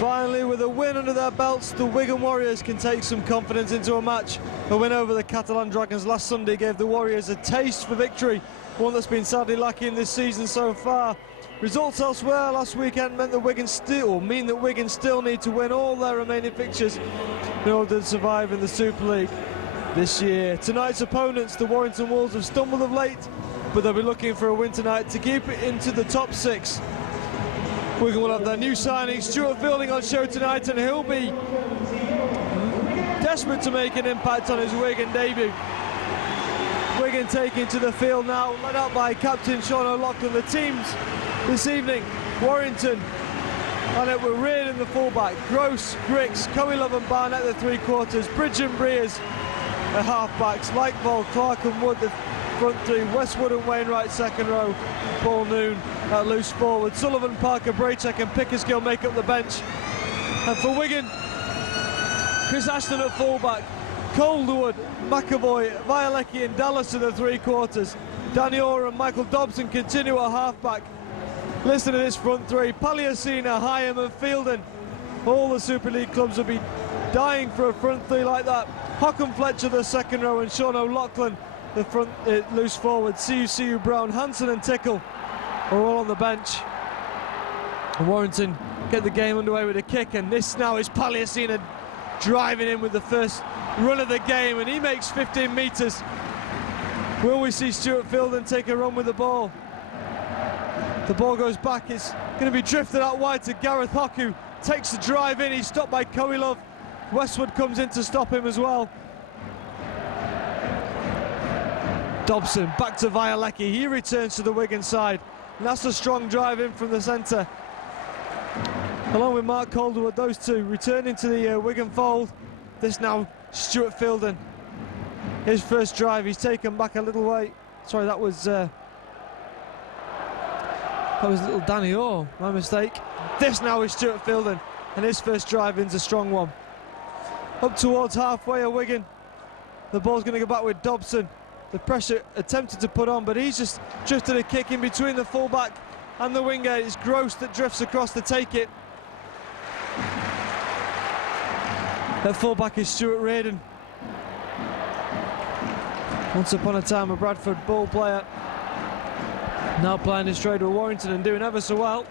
Finally, with a win under their belts, the Wigan Warriors can take some confidence into a match. A win over the Catalan Dragons last Sunday gave the Warriors a taste for victory, one that's been sadly lacking this season so far. Results elsewhere last weekend mean that Wigan still need to win all their remaining fixtures in order to survive in the Super League this year. Tonight's opponents, the Warrington Wolves, have stumbled of late, but they'll be looking for a win tonight to keep it into the top six. Wigan will have their new signing, Stuart Fielding, on show tonight, and he'll be desperate to make an impact on his Wigan debut. Wigan taking to the field now, led out by captain Sean O'Loughlin. The teams this evening: Warrington on it with Reardon the fullback, Gross, Griggs, Coelove and Barnett the three quarters, Bridge and Breers the half-backs, Lightval, Clark and Wood the front three, Westwood and Wainwright second row, Paul Noon at loose forward, Sullivan, Parker, Braycheck and Pickersgill make up the bench. And for Wigan, Chris Ashton at fullback, Calderwood, McAvoy, Violecki and Dallas to the three quarters, Danny Orr and Michael Dobson continue at half-back. Listen to this front three: Palliasina, Hyam and Fielden. All the Super League clubs will be dying for a front three like that. Hocken Fletcher the second row and Sean O'Loughlin the front loose forward. Siu Brown, Hanson and Tickle are all on the bench. And Warrington get the game underway with a kick, and this now is Palliasina driving in with the first run of the game, and he makes 15 metres. Will we see Stuart Fielding take a run with the ball? The ball goes back, it's going to be drifted out wide to Gareth Hock, who takes the drive in. He's stopped by Coelove. Westwood comes in to stop him as well. Dobson back to Violecki, he returns to the Wigan side, and that's a strong drive in from the centre. Along with Mark Calderwood, those two returning to the Wigan fold. This now Stuart Fielding, his first drive, he's taken back a little way. Sorry, that was little Danny Orr, my mistake. This now is Stuart Fielding, and his first drive in's a strong one. Up towards halfway of Wigan, the ball's going to go back with Dobson. The pressure attempted to put on, but he's just drifted a kick in between the fullback and the winger. It's Gross that drifts across to take it. At fullback is Stuart Reardon. Once upon a time a Bradford ball player, now playing his trade with Warrington and doing ever so well.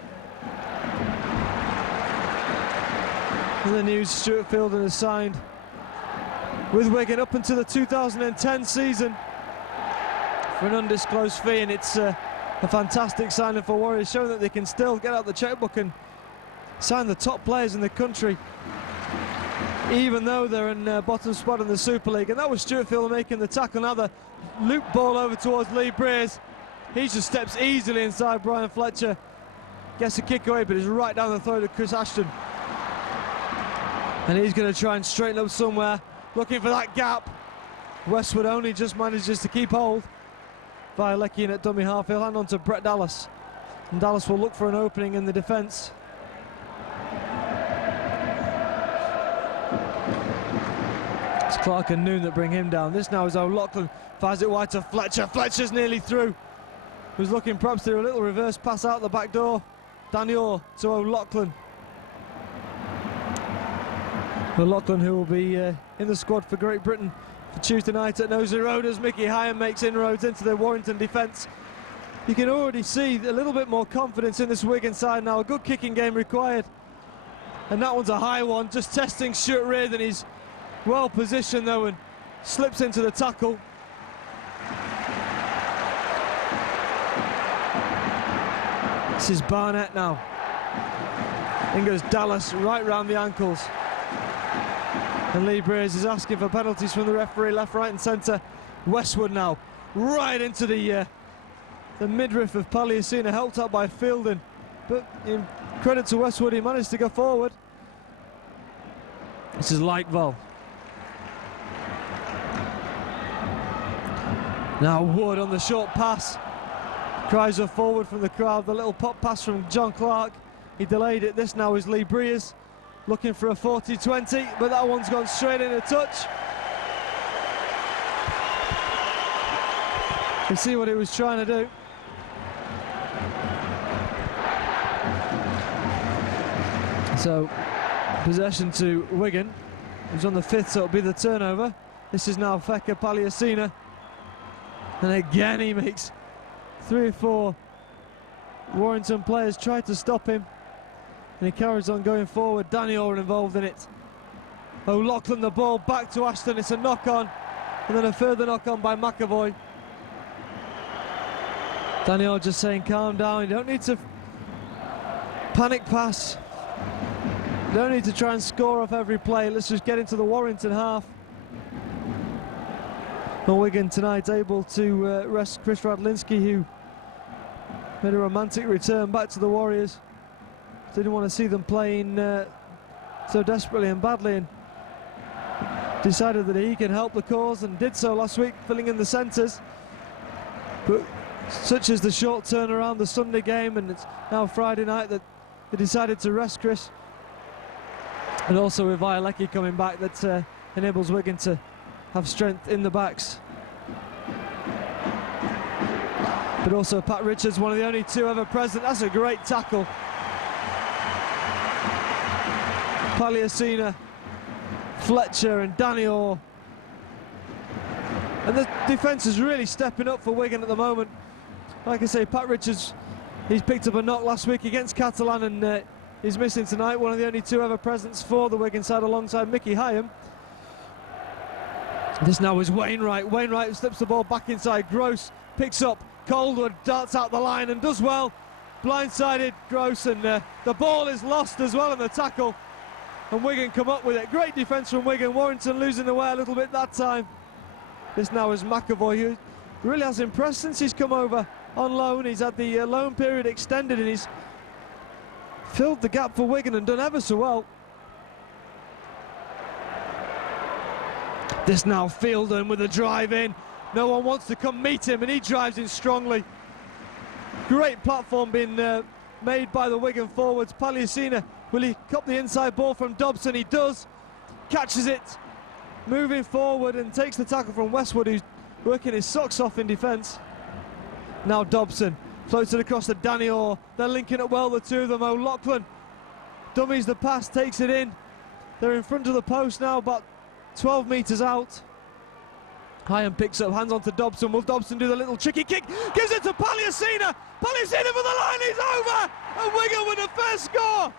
In the news, Stuart Fielding has signed with Wigan up until the 2010 season for an undisclosed fee, and it's a fantastic signing for Warriors, showing that they can still get out the chequebook and sign the top players in the country, even though they're in bottom spot in the Super League. And that was Stuart Fielding making the tackle. Now the loop ball over towards Lee Breers. He just steps easily inside Brian Fletcher, gets a kick away, but it's right down the throat of Chris Ashton. And he's going to try and straighten up somewhere, looking for that gap. Westwood only just manages to keep hold. Violecki in at dummy half, he'll hand on to Brett Dallas, and Dallas will look for an opening in the defence. It's Clark and Noon that bring him down. This now is O'Loughlin, fires it wide to Fletcher. Fletcher's nearly through. Was looking perhaps to do a little reverse pass out the back door. Danny Orr to O'Loughlin. O'Loughlin, who will be in the squad for Great Britain for Tuesday night at Knowsley Road, as Mickey Hyam makes inroads into the Warrington defence. You can already see a little bit more confidence in this Wigan side now. A good kicking game required, and that one's a high one, just testing Stuart Reardon. He's well positioned though and slips into the tackle. This is Barnett now. In goes Dallas right round the ankles. And Lee Breers is asking for penalties from the referee, left, right and centre. Westwood now right into the midriff of Palliasina, helped out by Fielding. But in credit to Westwood, he managed to go forward. This is Lightval. Now Wood on the short pass. Cries are forward from the crowd. The little pop pass from John Clark. He delayed it. This now is Lee Breers, looking for a 40-20, but that one's gone straight in a touch. You see what he was trying to do. So Possession to Wigan, who's on the 5th, so it'll be the turnover. This is now Feka Paliasina, and again he makes 3 or 4 Warrington players try to stop him, and he carries on going forward. Daniel involved in it. O'Loughlin, the ball back to Ashton, it's a knock-on, and then a further knock-on by McAvoy. Daniel just saying calm down, you don't need to panic pass, you don't need to try and score off every play, let's just get into the Warrington half. Well, Wigan tonight able to rest Chris Radlinski, who made a romantic return back to the Warriors. Didn't want to see them playing so desperately and badly, and decided that he can help the cause, and did so last week, filling in the centres. But such is the short turnaround, the Sunday game, and it's now Friday night, that they decided to rest Chris. And also with Vialecki coming back, that enables Wigan to have strength in the backs. But also Pat Richards, one of the only 2 ever present. That's a great tackle. Paliasina, Fletcher and Daniel. And the defence is really stepping up for Wigan at the moment. Like I say, Pat Richards, he's picked up a knock last week against Catalan, and he's missing tonight. One of the only 2 ever presents for the Wigan side, alongside Mickey Hyam. This now is Wainwright. Wainwright slips the ball back inside. Gross picks up. Calderwood darts out the line and does well. Blindsided Gross, and the ball is lost as well in the tackle. And Wigan come up with it. Great defence from Wigan. Warrington losing the way a little bit that time. This now is McAvoy, who really has impressed since he's come over on loan. He's had the loan period extended, and he's filled the gap for Wigan and done ever so well. This now Fielden with a drive in. No one wants to come meet him, and he drives in strongly. Great platform being made by the Wigan forwards. Paliasina, will he cop the inside ball from Dobson? He does. Catches it, moving forward, and takes the tackle from Westwood, who's working his socks off in defence. Now Dobson floats it across to Danny Orr. They're linking up well, the 2 of them. O'Loughlin dummies the pass, takes it in. They're in front of the post now, about 12 metres out. Hyam picks up, hands on to Dobson. Will Dobson do the little tricky kick? Gives it to Paliasina. Paliasina for the line, he's over! And Wigan with the first score!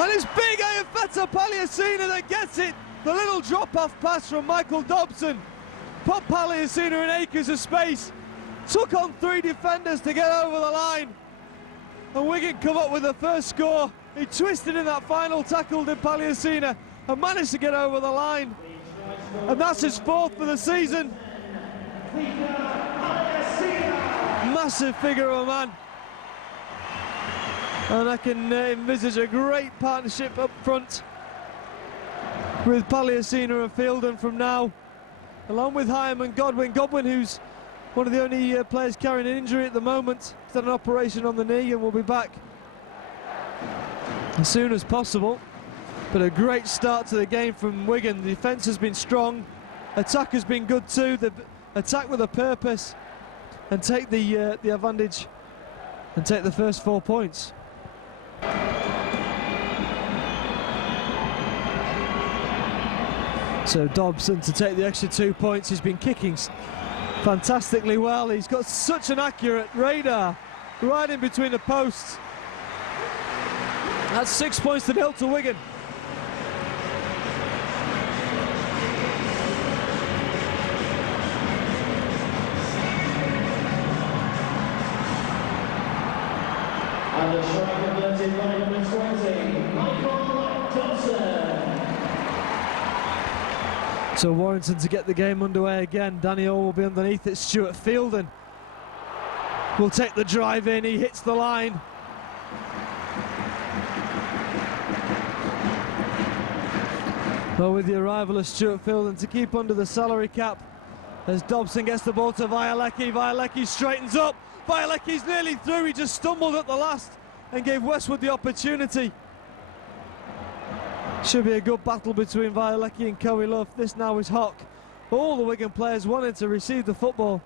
And it's big Ayafeta Paliasina that gets it. The little drop-off pass from Michael Dobson put Paliasina in acres of space. Took on 3 defenders to get over the line. And Wigan come up with the first score. He twisted in that final tackle, did Paliasina, and managed to get over the line. And that's his 4th for the season. Massive figure of a man. And I can envisage a great partnership up front with Paliasina and Fielden from now, along with Hyam and Godwin. Godwin, who's one of the only players carrying an injury at the moment. He's had an operation on the knee and will be back as soon as possible. But a great start to the game from Wigan. The defence has been strong, attack has been good too. They've attacked with a purpose and take the advantage and take the first 4 points. So Dobson to take the extra 2 points. He's been kicking fantastically well. He's got such an accurate radar right in between the posts. That's 6 points to 0 to Wigan. And the strike converted by number 20, Michael Dobson. So Warrington to get the game underway again. Danny Orr will be underneath it. Stuart Fielden will take the drive in. He hits the line. Well, with the arrival of Stuart Fielden to keep under the salary cap, as Dobson gets the ball to Vialecki. Vialecki straightens up. Vialecki's nearly through. He just stumbled at the last and gave Westwood the opportunity. Should be a good battle between Vialecki and Coe Love. This now is Hock. All the Wigan players wanted to receive the football.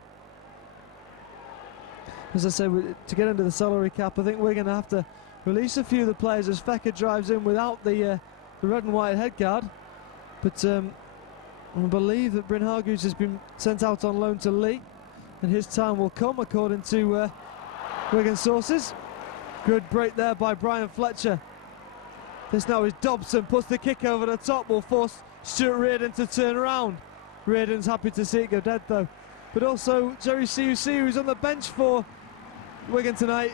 As I say, to get under the salary cap, I think we're going to have to release a few of the players as Fecker drives in without the red and white head guard. But I believe that Bryn Hargreaves has been sent out on loan to Lee, and his time will come according to Wigan sources. Good break there by Brian Fletcher. This now is Dobson, puts the kick over the top, will force Stuart Reardon to turn around. Reardon's happy to see it go dead though. But also Jerry Siusi, who's on the bench for Wigan tonight,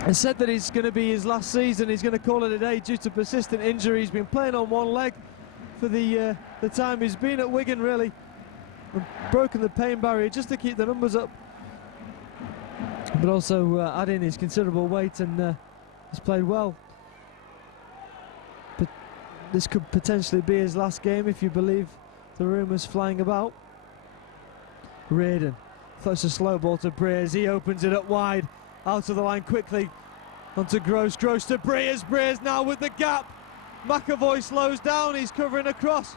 has said that it's going to be his last season. He's going to call it a day due to persistent injury. He's been playing on one leg for the time he's been at Wigan, really, and broken the pain barrier just to keep the numbers up, but also add in his considerable weight, and has played well. But this could potentially be his last game if you believe the rumours flying about. Reardon throws a slow ball to Breers. He opens it up wide, out of the line quickly onto Gross. Gross to Breers. Breers now with the gap. McAvoy slows down. He's covering across.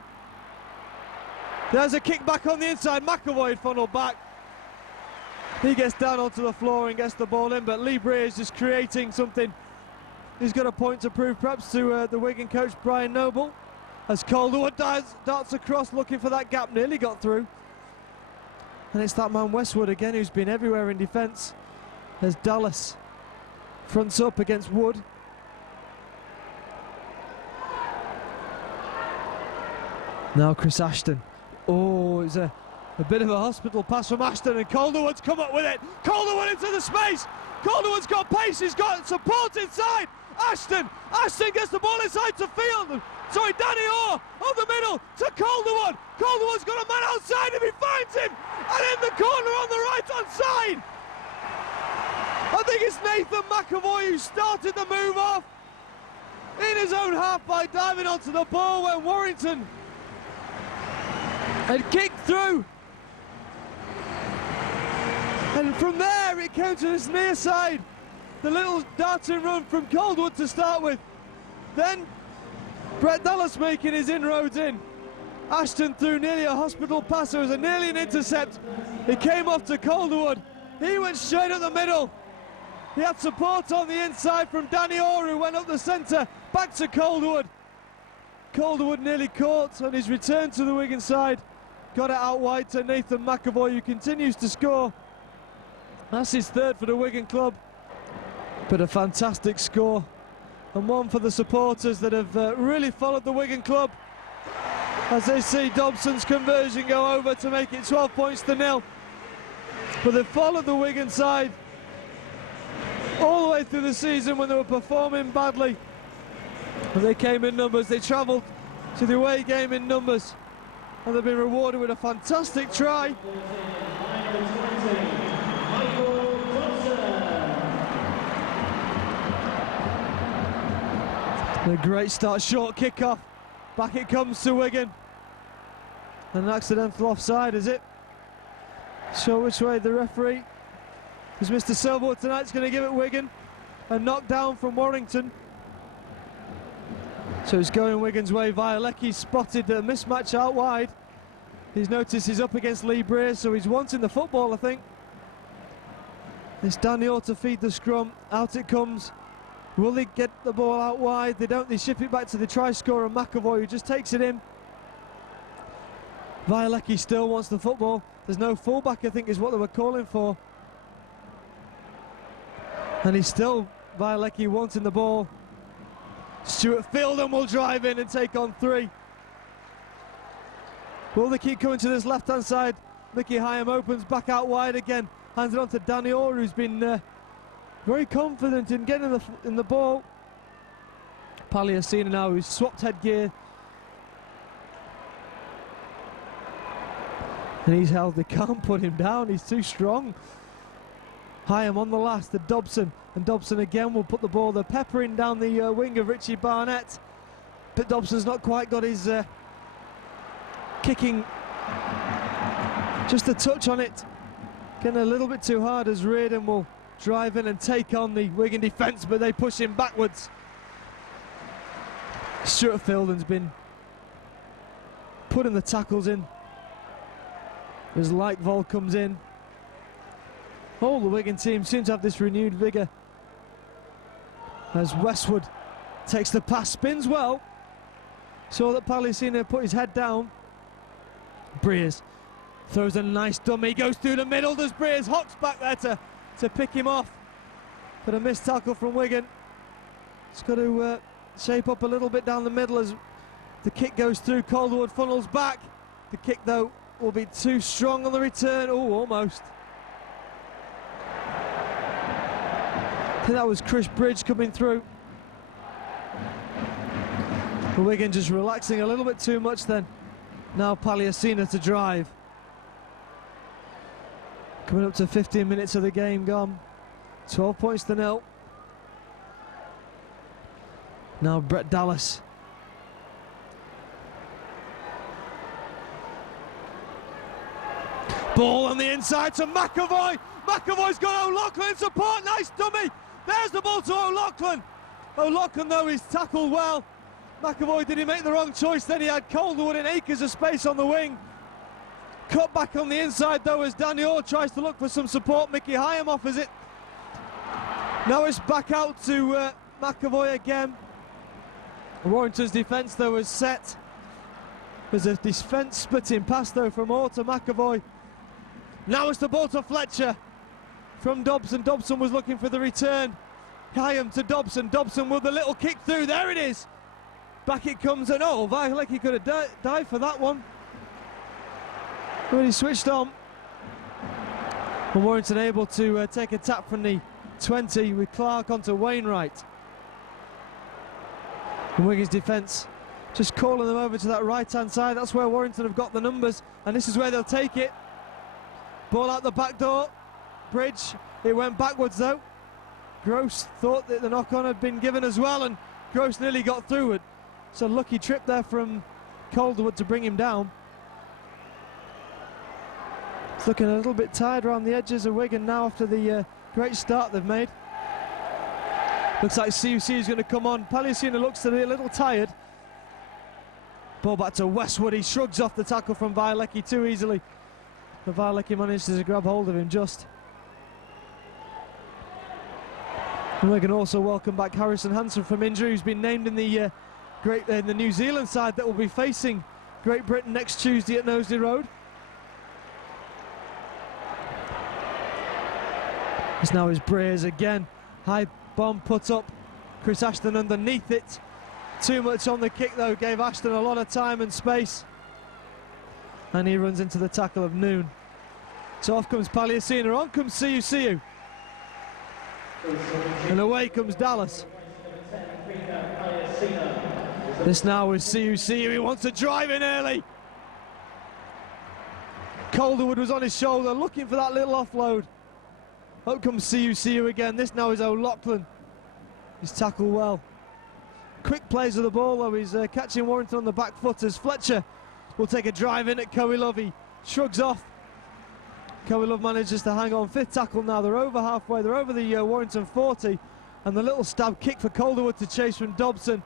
There's a kick back on the inside. McAvoy funneled back. He gets down onto the floor and gets the ball in, but Lee Breers just creating something. He's got a point to prove perhaps to the Wigan coach Brian Noble, as Calderwood darts across looking for that gap. Nearly got through. And it's that man Westwood again, who's been everywhere in defence, as Dallas fronts up against Wood. Now Chris Ashton. Oh, it's a bit of a hospital pass from Ashton, and Calderwood's come up with it. Calderwood into the space. Calderwood's got pace. He's got support inside. Ashton gets the ball inside to field. Sorry, Danny Orr on the middle to Calderwood. Calderwood's got a man outside him. He finds him, and in the corner on the right-hand side, I think it's Nathan McAvoy who started the move off in his own half by diving onto the ball when Warrington had kicked through. And from there it came to this near side. The little darting run from Calderwood to start with. Then Brett Dallas making his inroads in. Ashton threw nearly a hospital pass. It was nearly an intercept. It came off to Calderwood. He went straight up the middle. He had support on the inside from Danny Orr, who went up the centre, back to Calderwood. Calderwood nearly caught on his return to the Wigan side. Got it out wide to Nathan McAvoy, who continues to score. That's his third for the Wigan club. But a fantastic score, and one for the supporters that have really followed the Wigan club as they see Dobson's conversion go over to make it 12 points to 0. But they've followed the Wigan side all the way through the season when they were performing badly. And they came in numbers. They travelled to the away game in numbers, and they've been rewarded with a fantastic try. A great start, short kick-off. Back it comes to Wigan. An accidental offside, is it? Sure which way the referee, because Mr. Silverwood tonight's going to give it Wigan. A knockdown from Warrington. So it's going Wigan's way. Violecki spotted a mismatch out wide. He's noticed he's up against Lee Breers, so he's wanting the football, I think. It's Daniel to feed the scrum. Out it comes. Will they get the ball out wide? They don't. They ship it back to the try scorer McAvoy, who just takes it in. Violecki still wants the football. There's no fullback, I think, is what they were calling for. And he's still, Violecki, wanting the ball. Stuart Fielden will drive in and take on 3. Will they keep coming to this left-hand side? Mickey Hyam opens back out wide again. Hands it on to Danny Orr, who's been very confident in getting in the ball. Paliasina now, who's swapped headgear. And he's held. They can't put him down. He's too strong. Hyam on the last to Dobson. And Dobson again will put the ball. They're peppering down the wing of Richie Barnett. But Dobson's not quite got his kicking just a touch on it. Getting a little bit too hard as Reardon will drive in and take on the Wigan defence, but they push him backwards. Stuart Fielden's been putting the tackles in as Likevol comes in. All the Wigan team seem to have this renewed vigour as Westwood takes the pass, spins well. Saw that Palacina put his head down. Breers throws a nice dummy, goes through the middle. Does Breers, Hawks back there to pick him off. But a missed tackle from Wigan. It's got to shape up a little bit down the middle as the kick goes through. Calderwood funnels back. The kick though will be too strong on the return. Oh, almost. I think that was Chris Bridge coming through. But Wigan just relaxing a little bit too much then. Now Palacina to drive. Coming up to 15 minutes of the game gone. 12 points to 0. Now Brett Dallas. Ball on the inside to McAvoy. McAvoy's got O'Loughlin in support. Nice dummy. There's the ball to O'Loughlin. O'Loughlin though is tackled well. McAvoy, did he make the wrong choice? Then he had Calderwood in acres of space on the wing. Cut back on the inside though as Danny Orr tries to look for some support. Mickey Hyam offers it. Now it's back out to McAvoy again. Warrington's defence though is set. There's a defence splitting pass though from Orr to McAvoy. Now it's the ball to Fletcher from Dobson. Dobson was looking for the return. Hyam to Dobson. Dobson with a little kick through. There it is. Back it comes, and oh, Violecki could have died for that one. But he switched on. And Warrington able to take a tap from the 20 with Clark onto Wainwright. And Wigan's defence just calling them over to that right-hand side. That's where Warrington have got the numbers, and this is where they'll take it. Ball out the back door. Bridge, it went backwards though. Gross thought that the knock-on had been given as well, and Gross nearly got through it. It's a lucky trip there from Calderwood to bring him down. It's looking a little bit tired around the edges of Wigan now after the great start they've made. Looks like CUC is going to come on. Palacina looks to be a little tired. Ball back to Westwood. He shrugs off the tackle from Violecki too easily. But Violecki manages to grab hold of him just. And we can also welcome back Harrison Hansen from injury, who's been named in the the New Zealand side that will be facing Great Britain next Tuesday at Knowsley Road. This now is Breers again. High bomb put up. Chris Ashton underneath it. Too much on the kick though, gave Ashton a lot of time and space. And he runs into the tackle of Noon. So off comes Palacina, on comes CUCU. And away comes Dallas. This now is CUCU, he wants to drive in early. Calderwood was on his shoulder looking for that little offload. Up comes CUCU again. This now is O'Loughlin. He's tackled well. Quick plays of the ball though, he's catching Warrington on the back foot as Fletcher will take a drive in at Coe Love. He shrugs off. Coe Love manages to hang on. Fifth tackle now, they're over halfway, they're over the Warrington 40. And the little stab kick for Calderwood to chase from Dobson.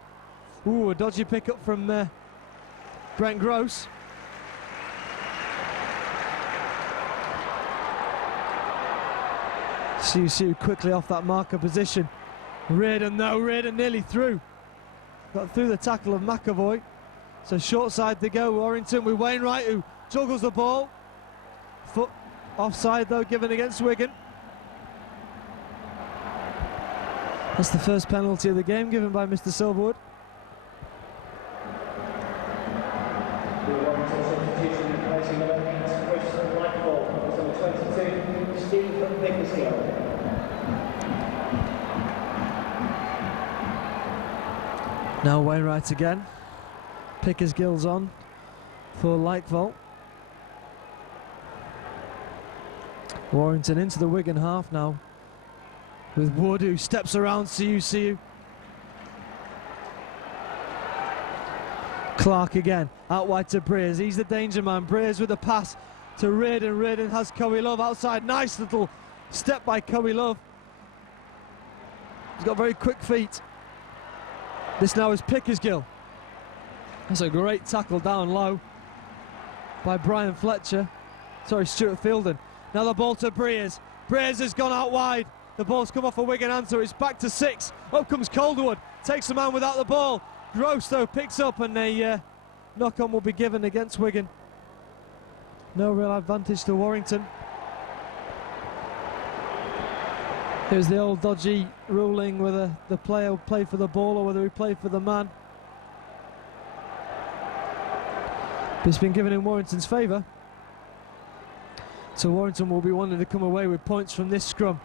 Ooh, a dodgy pick-up from Brent Gross. CUCU quickly off that marker position. Reardon though, Reardon nearly through. Got through the tackle of McAvoy. So short side to go, Warrington with Wainwright who juggles the ball. Foot offside though, given against Wigan. That's the first penalty of the game given by Mr. Silverwood. The Warrington substitution replacing number 8, Christian Lightball, number 22, Steve from Bakersfield. Now Wainwright again. Pickersgill's on for Lightvolt. Warrington into the Wigan half now with Wood who steps around CUCU. Clark again, out wide to Breers, he's the danger man. Breers with a pass to Reardon. Reardon has Coe Love outside. Nice little step by Coe Love. He's got very quick feet. This now is Pickersgill. That's a great tackle down low by Brian Fletcher. Sorry, Stuart Fielden. Now the ball to Breers. Breers has gone out wide. The ball's come off a Wigan hand, so it's back to 6. Up comes Calderwood, takes the man without the ball. Gross though picks up, and a knock-on will be given against Wigan. No real advantage to Warrington. It was the old dodgy ruling whether the player played for the ball or whether he played for the man. But it's been given in Warrington's favour. So Warrington will be wanting to come away with points from this scrum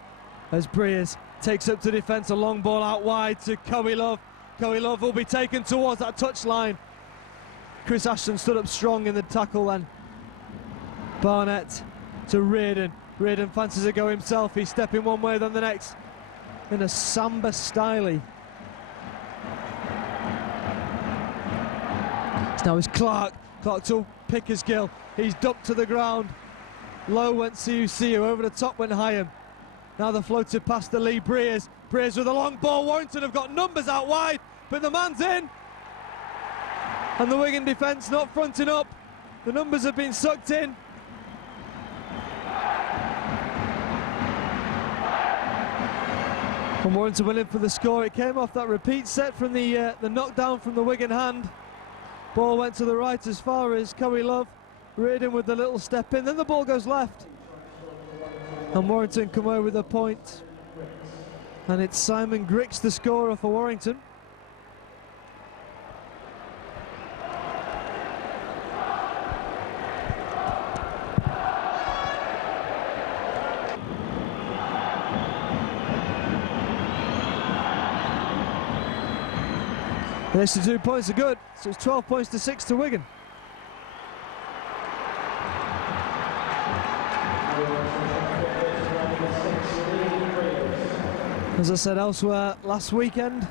as Breers takes up to defence, a long ball out wide to Cowie Love. Cowie Love will be taken towards that touchline. Chris Ashton stood up strong in the tackle then. Barnett to Reardon. Reardon fancies a go himself. He's stepping one way then the next in a Samba style. Now it's Clark. Clark to Pickersgill. He's ducked to the ground. Low went Siu, over the top went Hyam. Now the floated past the Lee Breers. Breers with a long ball. Warrington have got numbers out wide, but the man's in. And the Wigan defence not fronting up. The numbers have been sucked in. And Warrington went in for the score. It came off that repeat set from the knockdown from the Wigan hand. Ball went to the right as far as Cowie Love. Reardon with the little step in, then the ball goes left. And Warrington come away with a point. And it's Simon Grix, the scorer for Warrington. The extra 2 points are good, so it's 12 points to 6 to Wigan. As I said elsewhere last weekend,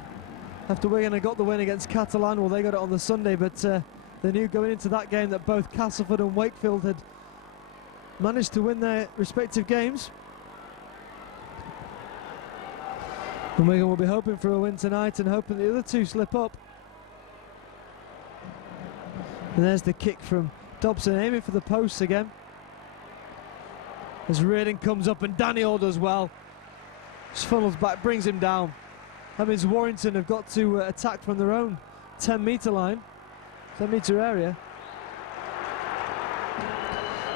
after Wigan had got the win against Catalan, well, they got it on the Sunday, but they knew going into that game that both Castleford and Wakefield had managed to win their respective games. And Wigan will be hoping for a win tonight and hoping the other two slip up. And there's the kick from Dobson, aiming for the posts again. As Reardon comes up and Danny Orr does well. Just funnels back, brings him down. That means Warrington have got to attack from their own 10-metre line, 10-metre area.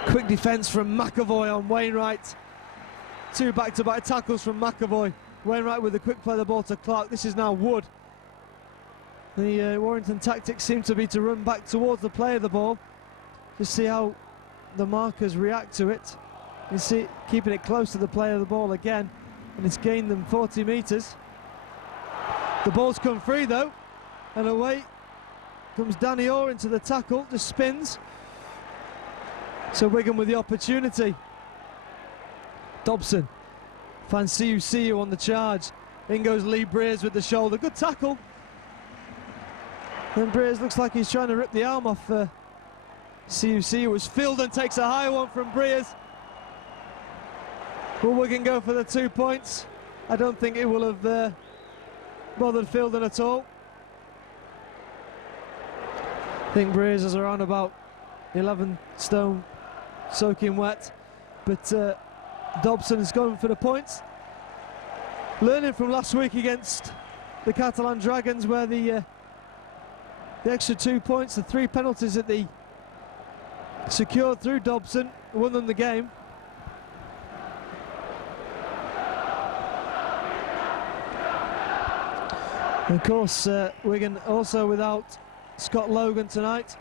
Quick defence from McAvoy on Wainwright. 2 back-to-back tackles from McAvoy. Wainwright with a quick play the ball to Clark. This is now Wood. The Warrington tactics seem to be to run back towards the play of the ball. Just see how the markers react to it. You see, keeping it close to the play of the ball again, and it's gained them 40 metres. The ball's come free though, and away comes Danny Orr into the tackle, just spins. So Wigan with the opportunity. Dobson finds Siu on the charge. In goes Lee Breers with the shoulder. Good tackle. Then Breers looks like he's trying to rip the arm off Siu. Was Fielden takes a high one from Breers. Will Wigan go for the 2 points? I don't think it will have bothered Fielden at all. I think Breers is around about 11 stone soaking wet, but Dobson is going for the points. Learning from last week against the Catalan Dragons, where the extra 2 points, the 3 penalties that they secured through Dobson, won them the game. And of course, Wigan also without Scott Logan tonight,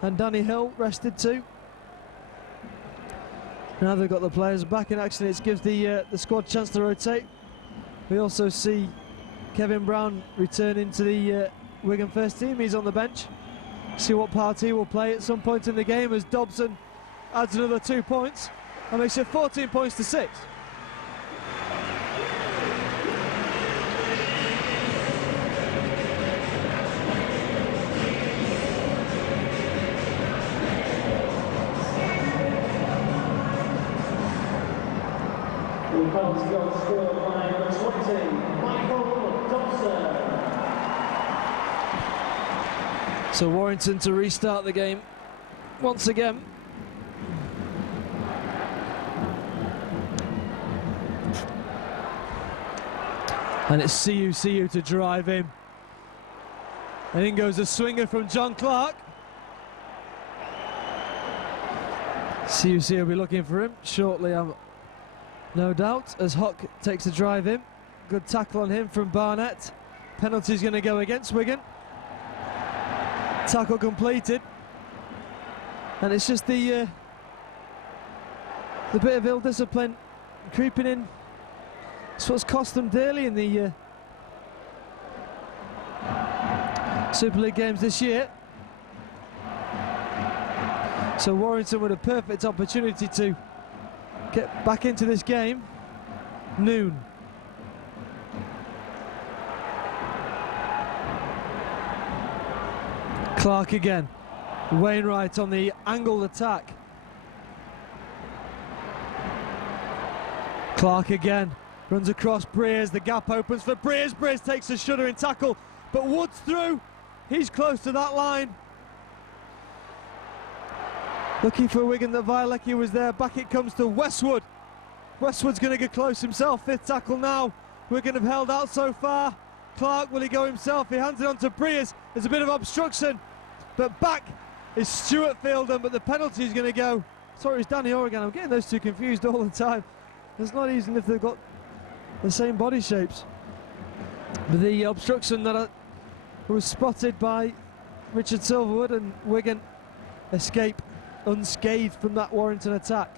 and Danny Hill rested too. Now they've got the players back in action. It gives the squad a chance to rotate. We also see Kevin Brown returning to the Wigan first team. He's on the bench. See what part he will play at some point in the game as Dobson adds another 2 points and makes it 14 points to 6. So Warrington to restart the game once again. And it's CU to drive in. And in goes a swinger from John Clark. CU will be looking for him shortly, no doubt, as Hock takes a drive in. Good tackle on him from Barnett. Penalty's going to go against Wigan. Tackle completed. And it's just the bit of ill discipline creeping in. It's what's cost them dearly in the Super League games this year. So Warrington with a perfect opportunity to get back into this game. Noon. Clark again. Wainwright on the angled attack. Clark again. Runs across Breers. The gap opens for Breers. Breers takes a shuddering tackle, but Wood's through. He's close to that line. Looking for Wigan, that Violecki was there. Back it comes to Westwood. Westwood's going to get close himself. Fifth tackle now. Wigan have held out so far. Clark, will he go himself? He hands it on to Breers. There's a bit of obstruction, but back is Stuart Fielden, but the penalty is going to go. Sorry, it's Danny Orr again. I'm getting those two confused all the time. It's not easy if they've got the same body shapes. But the obstruction that was spotted by Richard Silverwood, and Wigan escape unscathed from that Warrington attack.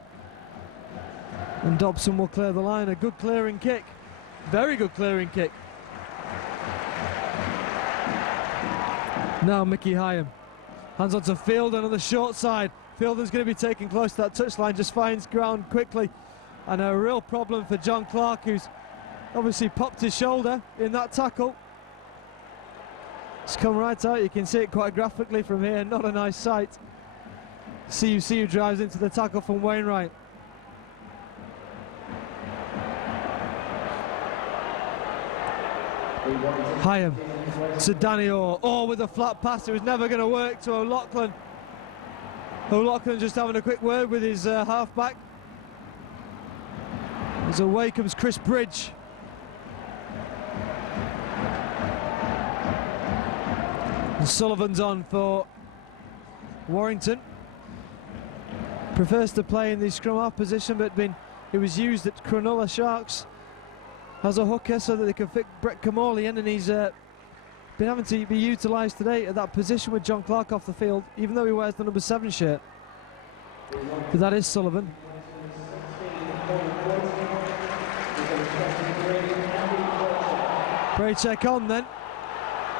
And Dobson will clear the line. A good clearing kick. Very good clearing kick. Now Mickey Hyam. Hands on to Fielden on the short side. Fielden's going to be taken close to that touchline, just finds ground quickly. And a real problem for John Clark, who's obviously popped his shoulder in that tackle. It's come right out, you can see it quite graphically from here, not a nice sight. CU drives into the tackle from Wainwright. Hyam to Danny Orr. Orr with a flat pass, it was never going to work to O'Loughlin. O'Loughlin just having a quick word with his half-back. As away comes Chris Bridge. And Sullivan's on for Warrington. Prefers to play in the scrum half position, but he was used at Cronulla Sharks as a hooker so that they could fit Brett Camorley in, and he's been having to be utilised today at that position with John Clark off the field, even though he wears the number 7 shirt. But that is Sullivan. Braycheck on then,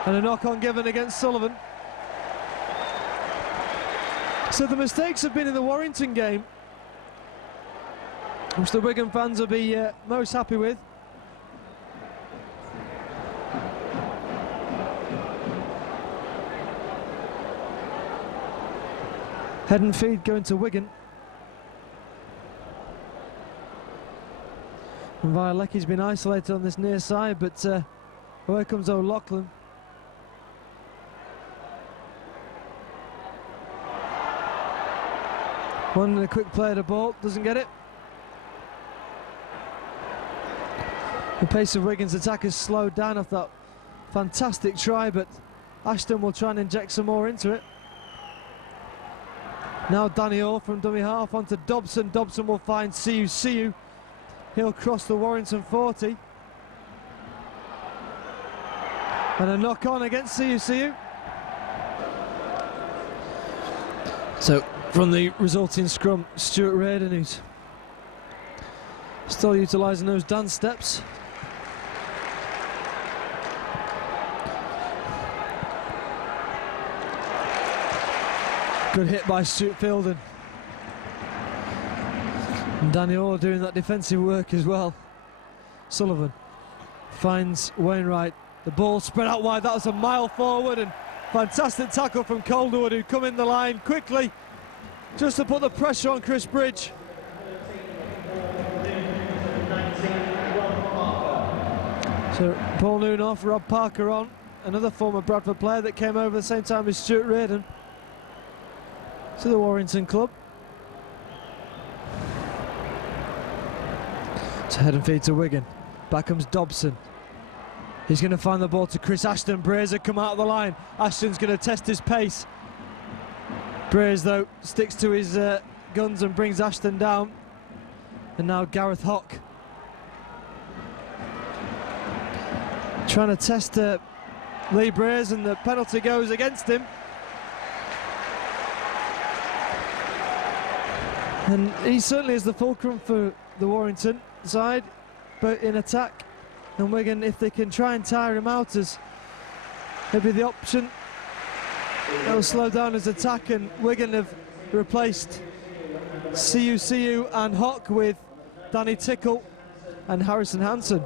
and a knock-on given against Sullivan. So the mistakes have been in the Warrington game, which the Wigan fans will be most happy with. Head and feed going to Wigan. And Violecki's been isolated on this near side, but away comes O'Loughlin. One and a quick play at a ball, doesn't get it. The pace of Wigan's attack has slowed down off that fantastic try, but Ashton will try and inject some more into it. Now Danny Orr from dummy half onto Dobson. Dobson will find CU. He'll cross the Warrington 40. And a knock on against CU. So from the resulting scrum, Stuart Reardon, who's still utilising those dance steps. Good hit by Stuart Fielden. And Danny Orr doing that defensive work as well. Sullivan finds Wainwright. The ball spread out wide, that was a mile forward, and fantastic tackle from Calderwood, who come in the line quickly just to put the pressure on Chris Bridge. So Paul Noon off, Rob Parker on, another former Bradford player that came over at the same time as Stuart Reardon to the Warrington club. To head and feed to Wigan. Back comes Dobson. He's going to find the ball to Chris Ashton. Brears had come out of the line. Ashton's going to test his pace. Brears, though, sticks to his guns and brings Ashton down. And now Gareth Hock trying to test Lee Brears, and the penalty goes against him. And he certainly is the fulcrum for the Warrington side, but in attack. And Wigan, if they can try and tire him out, as maybe the option, they'll slow down his attack. And Wigan have replaced Siu and Hock with Danny Tickle and Harrison Hansen.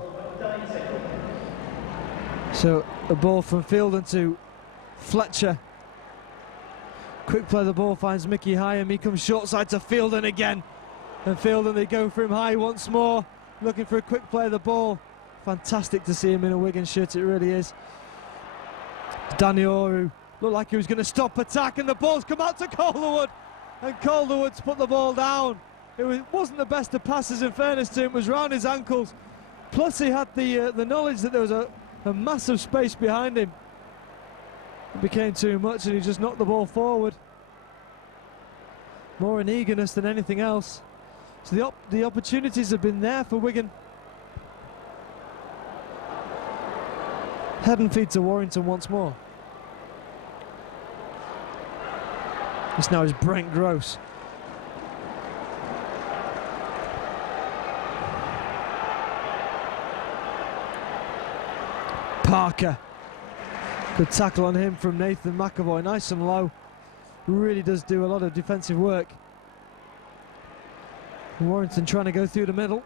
So a ball from Fielden to Fletcher. Quick play, the ball finds Mickey Hyam. He comes short side to Fielden again. And Fielden, they go for him high once more, looking for a quick play of the ball. Fantastic to see him in a Wigan shirt, it really is. Danny Orr, who looked like he was going to stop attack, and the ball's come out to Calderwood. And Calderwood's put the ball down. It wasn't the best of passes, in fairness to him. It was round his ankles. Plus he had the knowledge that there was a massive space behind him. It became too much and he just knocked the ball forward. More in eagerness than anything else. So the opportunities have been there for Wigan. Head and feed to Warrington once more. This now is Brent Gross. Parker. Good tackle on him from Nathan McAvoy, nice and low. Really does do a lot of defensive work. Warrington trying to go through the middle.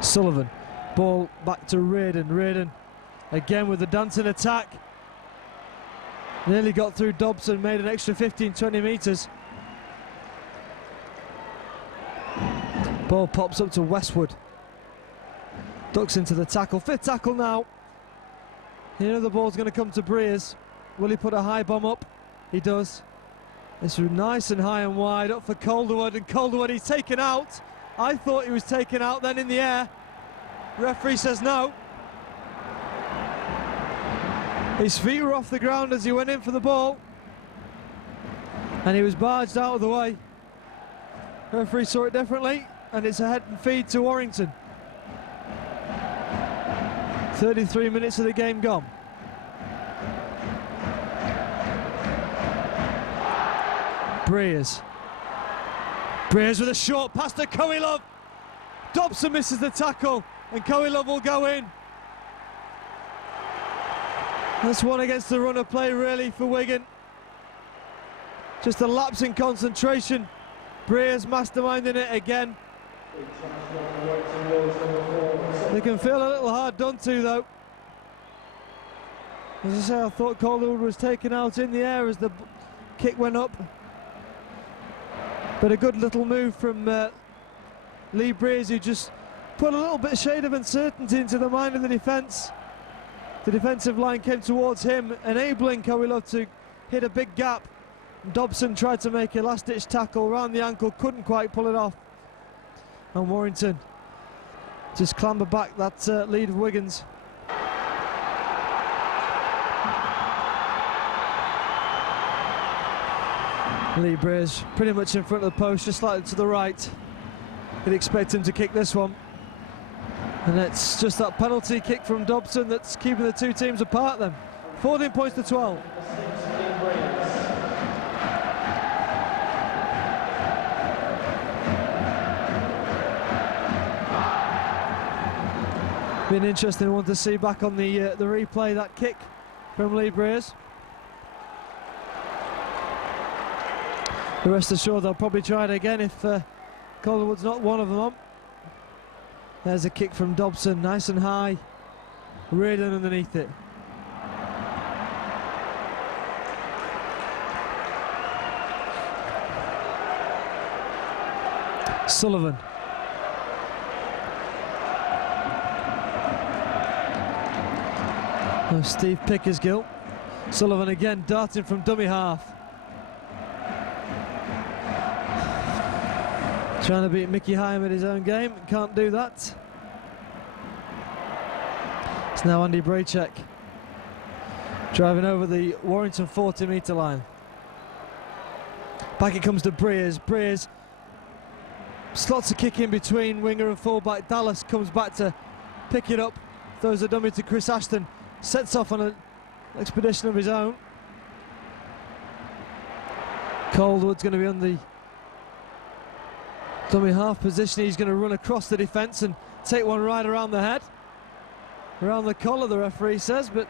Sullivan, ball back to Reardon. Reardon again with the dancing attack. Nearly got through Dobson, made an extra 15-20 metres. Ball pops up to Westwood. Ducks into the tackle, fifth tackle now. You know the ball's going to come to Brears. Will he put a high bomb up? He does. It's nice and high and wide, up for Calderwood, and Calderwood, he's taken out. I thought he was taken out then in the air. Referee says no. His feet were off the ground as he went in for the ball, and he was barged out of the way. Referee saw it differently, and it's a head and feed to Warrington. 33 minutes of the game gone. Brears. Brears with a short pass to Coelov. Dobson misses the tackle, and Coelov will go in. That's one against the run of play really for Wigan. Just a lapse in concentration. Brears masterminding it again. They can feel a little hard done to though. As I say, I thought Calderwood was taken out in the air as the kick went up. But a good little move from Lee Brears, who just put a little bit of shade of uncertainty into the mind of the defence. The defensive line came towards him, enabling Coelov to hit a big gap. Dobson tried to make a last-ditch tackle around the ankle, couldn't quite pull it off. And Warrington just clamber back that lead of Wigan's. Lee Brears pretty much in front of the post, just slightly to the right. You'd expect him to kick this one. And it's just that penalty kick from Dobson that's keeping the two teams apart then. 14 points to 12. Be an interesting one to see back on the replay, that kick from Lee Brears. The rest assured they'll probably try it again if Calderwood's not one of them on. There's a kick from Dobson, nice and high. Reardon underneath it. Sullivan. Oh, Steve Pickersgill. Sullivan again darting from dummy half. Trying to beat Mickey Hyam at his own game, can't do that. It's now Andy Braychek driving over the Warrington 40-metre line. Back it comes to Breers. Breers slots a kick in between winger and fullback. Dallas comes back to pick it up, throws a dummy to Chris Ashton, sets off on an expedition of his own. Calderwood's going to be on the dummy half position. He's going to run across the defence and take one right around the head. Around the collar, the referee says, but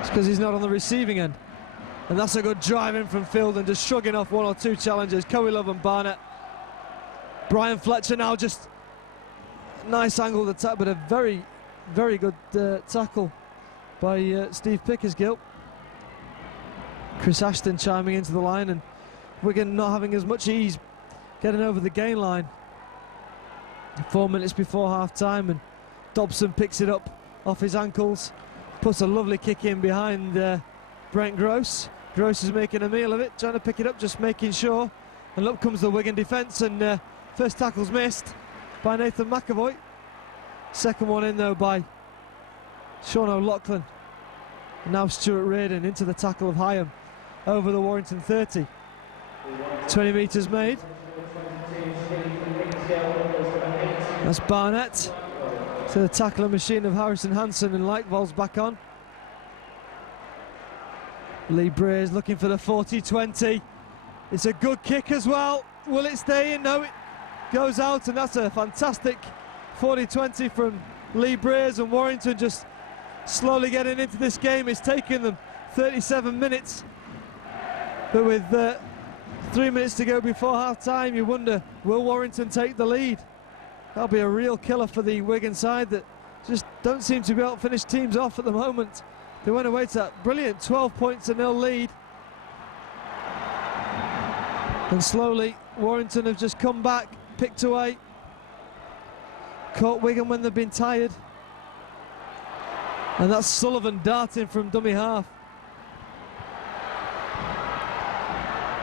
it's because he's not on the receiving end. And that's a good drive in from field and just shrugging off one or two challenges. Cowie Love and Barnett. Brian Fletcher now just nice angled attack, but a very, very good tackle by Steve Pickersgill. Chris Ashton chiming into the line, and Wigan not having as much ease getting over the gain line. 4 minutes before half time, and Dobson picks it up off his ankles, puts a lovely kick in behind Brent Gross. Gross is making a meal of it, trying to pick it up, just making sure. And up comes the Wigan defence, and first tackle's missed by Nathan McAvoy. Second one in though by Sean O'Loughlin. Now Stuart Reardon into the tackle of Hyam over the Warrington 30. 20 metres made. That's Barnett to the tackling machine of Harrison Hansen, and Lightvold's back on. Lee Breers looking for the 40-20. It's a good kick as well. Will it stay in? No, it goes out, and that's a fantastic 40-20 from Lee Breers, and Warrington just slowly getting into this game. It's taken them 37 minutes, but with 3 minutes to go before half time, you wonder, will Warrington take the lead? That'll be a real killer for the Wigan side that just don't seem to be able to finish teams off at the moment. They went away to that brilliant 12-0 lead, and slowly Warrington have just come back, picked away, caught Wigan when they've been tired. And that's Sullivan darting from dummy half.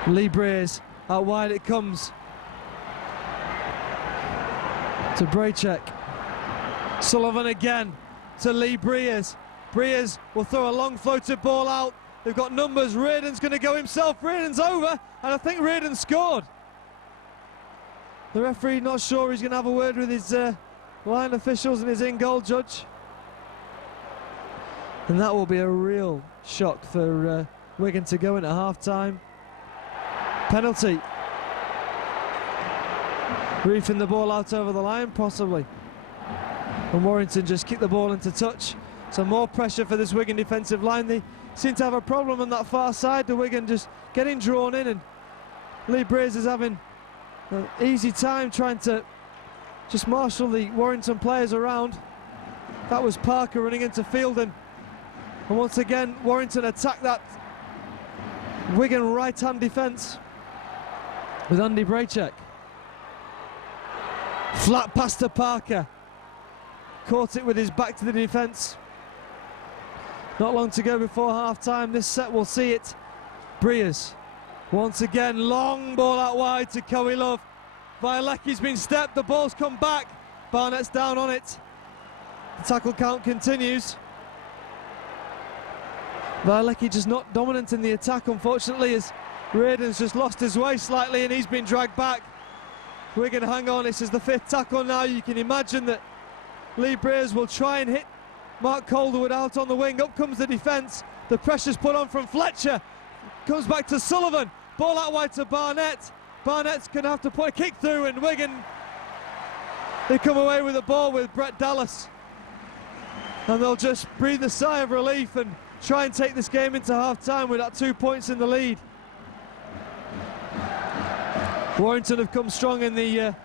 Lee Breers, out wide it comes to Braychek. Sullivan again to Lee Breers. Breers will throw a long floated ball out. They've got numbers. Reardon's going to go himself. Reardon's over, and I think Reardon scored. The referee not sure. He's going to have a word with his line officials and his in-goal judge. And that will be a real shock for Wigan to go in at half-time. Penalty. Reefing the ball out over the line, possibly. And Warrington just kicked the ball into touch. So more pressure for this Wigan defensive line. They seem to have a problem on that far side. The Wigan just getting drawn in, and Lee Breers is having an easy time trying to just marshal the Warrington players around. That was Parker running into Fielden. And once again, Warrington attacked that Wigan right-hand defence with Andy Braychek. Flat pass to Parker. Caught it with his back to the defence. Not long to go before half-time. This set will see it. Breers. Once again, long ball out wide to Cowie Love. Violecki's been stepped. The ball's come back. Barnett's down on it. The tackle count continues. Violecki just not dominant in the attack, unfortunately, as Reardon's just lost his way slightly and he's been dragged back. Wigan hang on. This is the 5th tackle now. You can imagine that Lee Breers will try and hit Mark Calderwood out on the wing. Up comes the defence. The pressure's put on from Fletcher. Comes back to Sullivan. Ball out wide to Barnett. Barnett's going to have to put a kick through, and Wigan, they come away with the ball with Brett Dallas. And they'll just breathe a sigh of relief and try and take this game into half-time with that 2 points in the lead. Warrington have come strong in the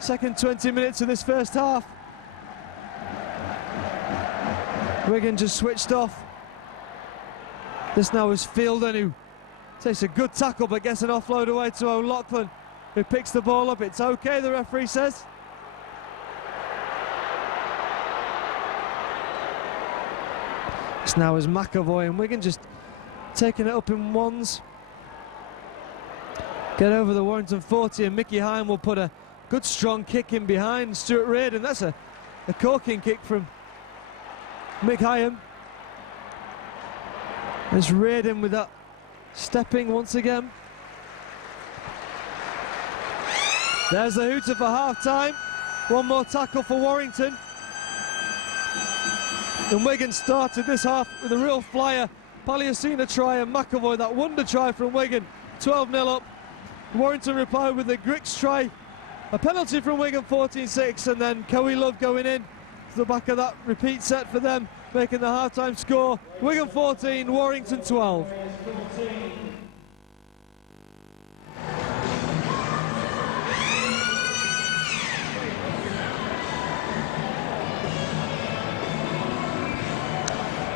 second 20 minutes of this first half. Wigan just switched off. This now is Fielden, who takes a good tackle but gets an offload away to O'Loughlin, who picks the ball up. It's okay, the referee says. This now is McAvoy, and Wigan just taking it up in ones. Get over the Warrington 40, and Mickey Hine will put a good strong kick in behind Stuart Reardon. That's a corking kick from Mick Hyam. There's Reardon with that stepping once again. There's the hooter for half-time. One more tackle for Warrington. And Wigan started this half with a real flyer. Paliasina try and McAvoy, that wonder try from Wigan. 12-0 up. Warrington replied with a Grix try. A penalty from Wigan, 14-6, and then Cowie Love going in to the back of that repeat set for them, making the half-time score. Wigan 14, Warrington 12.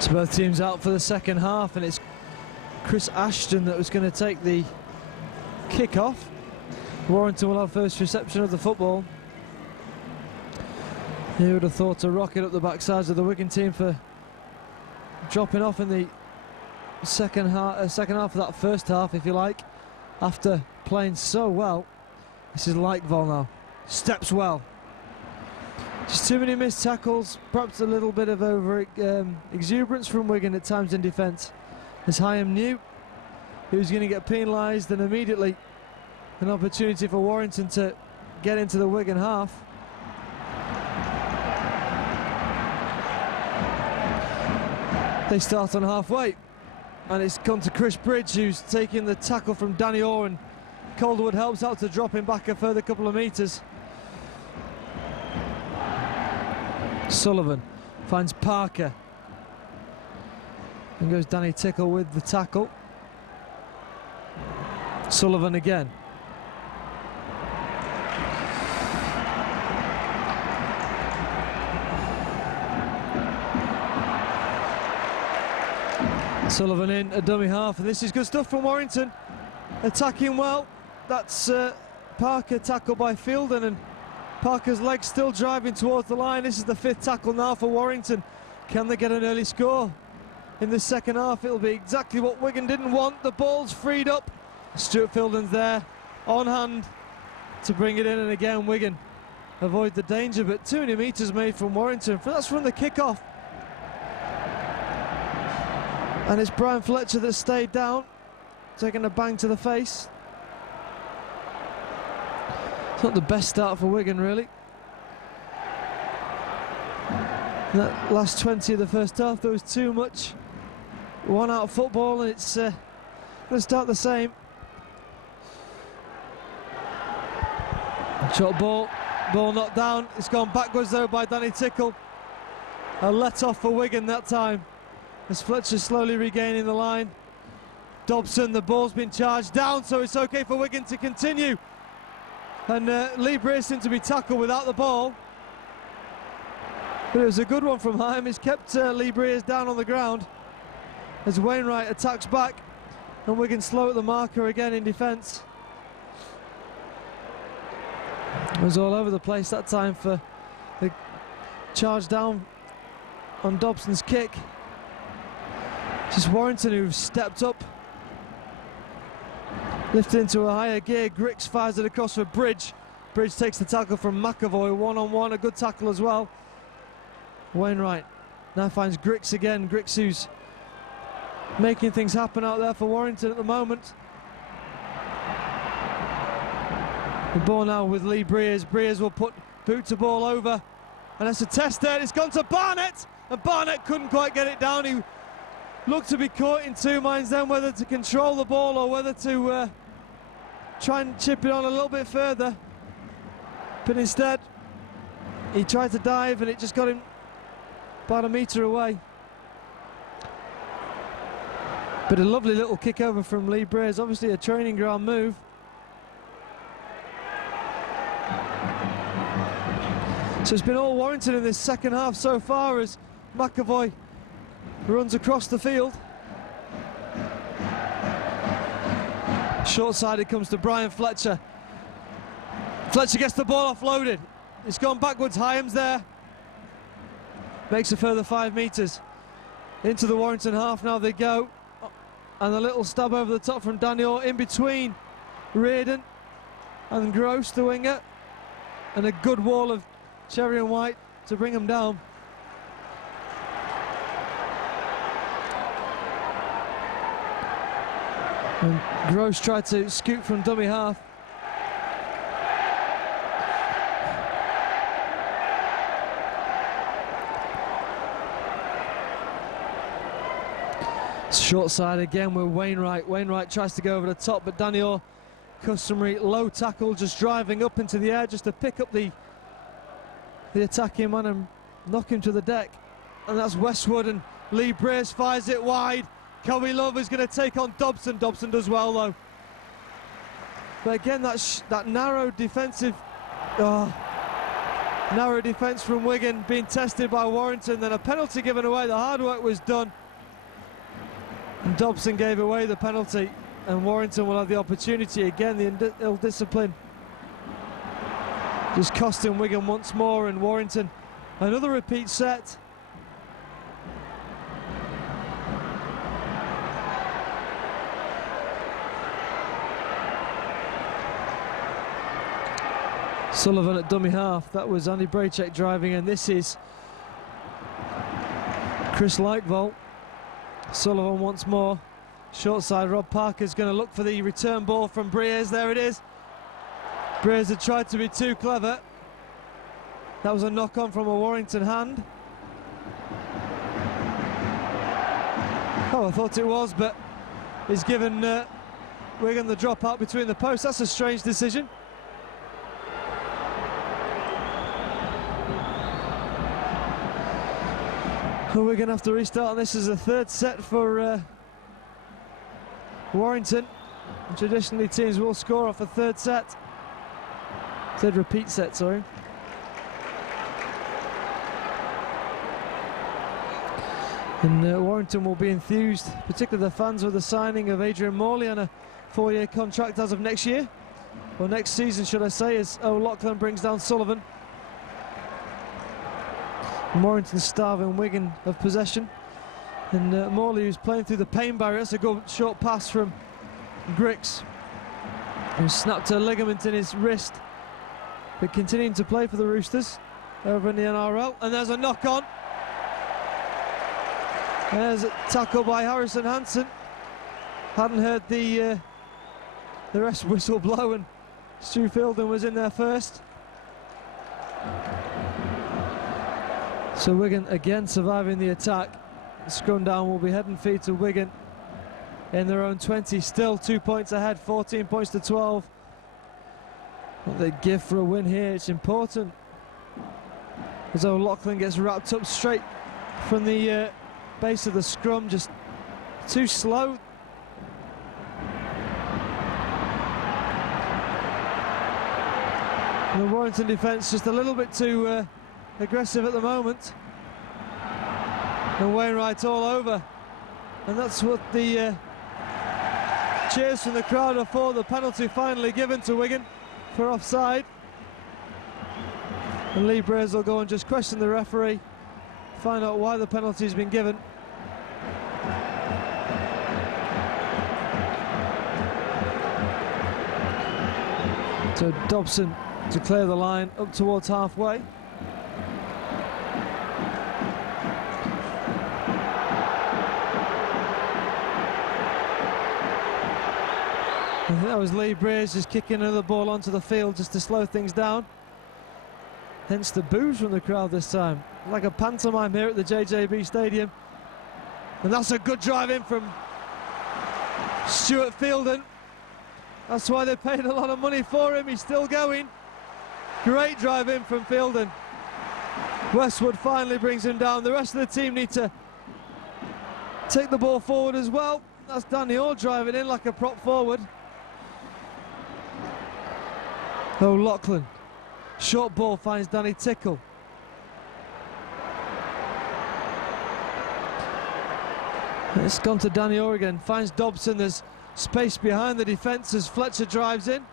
So both teams out for the second half, and it's Chris Ashton that was going to take the kick-off. Warrington will have first reception of the football. You would have thought a rocket up the backsides of the Wigan team for dropping off in the second half of that first half, if you like, after playing so well. This is Lightval now. Steps well. Just too many missed tackles, perhaps a little bit of exuberance from Wigan at times in defence. As Hyam knew he was going to get penalised, and immediately an opportunity for Warrington to get into the Wigan half. They start on halfway, and it's gone to Chris Bridge, who's taking the tackle from Danny Orr, and Calderwood helps out to drop him back a further couple of metres. Sullivan finds Parker, and goes Danny Tickle with the tackle. Sullivan again. Sullivan in a dummy half, and this is good stuff from Warrington. Attacking well. That's Parker tackled by Fielden, and Parker's legs still driving towards the line. This is the fifth tackle now for Warrington. Can they get an early score in the second half? It'll be exactly what Wigan didn't want. The ball's freed up. Stuart Fielden's there on hand to bring it in, and again Wigan avoid the danger, but too many metres made from Warrington. That's from the kick-off. And it's Brian Fletcher that stayed down, taking a bang to the face. It's not the best start for Wigan, really. That last 20 of the first half, there was too much one-out football, and it's going to start the same. Short ball knocked down. It's gone backwards though by Danny Tickle. A let-off for Wigan that time, as Fletcher slowly regaining the line. Dobson, the ball's been charged down, so it's okay for Wigan to continue. And Lee Breers seemed to be tackled without the ball. But it was a good one from Hyam. He's kept Lee Breers down on the ground as Wainwright attacks back, and Wigan slow at the marker again in defence. It was all over the place that time for the charge down on Dobson's kick. Just Warrington who've stepped up, lifted into a higher gear. Grix fires it across for Bridge. Bridge takes the tackle from McAvoy, one-on-one, a good tackle as well. Wainwright now finds Grix again. Grix who's making things happen out there for Warrington at the moment. The ball now with Lee Breers. Breers will boot the ball over, and that's a test there. It's gone to Barnett, and Barnett couldn't quite get it down. He looked to be caught in two minds then, whether to control the ball or whether to try and chip it on a little bit further. But instead, he tried to dive, and it just got him about a metre away. But a lovely little kick over from Lee Breers, obviously a training ground move. So it's been all Warrington in this second half so far, as McAvoy runs across the field. Short side it comes to Brian Fletcher. Fletcher gets the ball offloaded. It's gone backwards. Hyam's there. Makes a further 5 metres. Into the Warrington half now they go. And a little stab over the top from Daniel in between Reardon and Gross, the winger. and a good wall of Cherry and White to bring them down. And Gross tried to scoot from dummy half. Short side again with Wainwright. Wainwright tries to go over the top, but Daniel, customary low tackle, just driving up into the air just to pick up the attacking man and knock him to the deck. And that's Westwood, and Lee Brace fires it wide. Kobe Love is going to take on Dobson. Dobson does well though. But again, that narrow defensive, narrow defence from Wigan being tested by Warrington. Then a penalty given away. The hard work was done. And Dobson gave away the penalty, and Warrington will have the opportunity again. The ill discipline just costing Wigan once more, and Warrington another repeat set. Sullivan at dummy half. That was Andy Braychek driving, and this is Chris Lightvolt. Sullivan once more. Short side, Rob Parker's going to look for the return ball from Breers. There it is. Breers had tried to be too clever. That was a knock-on from a Warrington hand. Oh, I thought it was, but he's given Wigan the drop out between the posts. That's a strange decision. We're going to have to restart, and this is the third set for Warrington. And traditionally teams will score off a third set. Third repeat set, sorry. And Warrington will be enthused, particularly the fans, with the signing of Adrian Morley on a 4-year contract as of next year. Or next season, should I say, as O'Loughlin brings down Sullivan. Warrington starving Wigan of possession, and Morley, who's playing through the pain barrier. That's a good short pass from Grix, who snapped a ligament in his wrist, but continuing to play for the Roosters over in the NRL. And there's a knock on. There's a tackle by Harrison Hansen. Hadn't heard the rest whistle blow, and Stu Fielden was in there first. So Wigan again surviving the attack. The scrum down will be head and feet to Wigan in their own 20. Still 2 points ahead, 14 points to 12. What they give for a win here, it's important. As O'Loughlin gets wrapped up straight from the base of the scrum, just too slow. And the Warrington defence just a little bit too aggressive at the moment, and Wainwright all over, and that's what the cheers from the crowd are for. The penalty finally given to Wigan for offside, and Lee Brays will go and just question the referee, find out why the penalty has been given. So Dobson to clear the line up towards halfway. I think that was Lee Brays just kicking another ball onto the field just to slow things down. Hence the boos from the crowd this time. Like a pantomime here at the JJB Stadium. And that's a good drive in from Stuart Fielden. That's why they paid a lot of money for him. He's still going. Great drive in from Fielden. Westwood finally brings him down. The rest of the team need to take the ball forward as well. That's Danny Orr driving in like a prop forward. O'Loughlin, short ball finds Danny Tickle. It's gone to Danny Orr again, finds Dobson. There's space behind the defence as Fletcher drives in.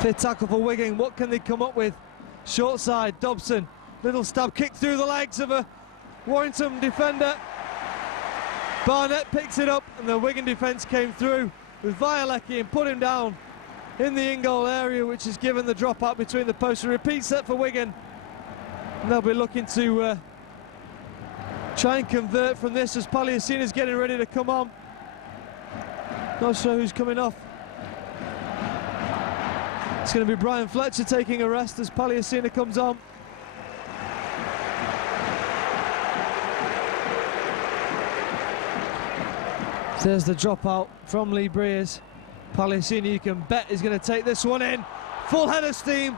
Fifth tackle for Wigan. What can they come up with? Short side, Dobson, little stab kick through the legs of a Warrington defender. Barnett picks it up, and the Wigan defence came through with Violecki and put him down. in the in-goal area, which has given the dropout between the posts. A repeat set for Wigan. And they'll be looking to try and convert from this as Palliasina's getting ready to come on. Not sure who's coming off. It's going to be Brian Fletcher taking a rest as Palliasina comes on. There's the dropout from Lee Breers. Palliasina, you can bet, is going to take this one in. Full head of steam.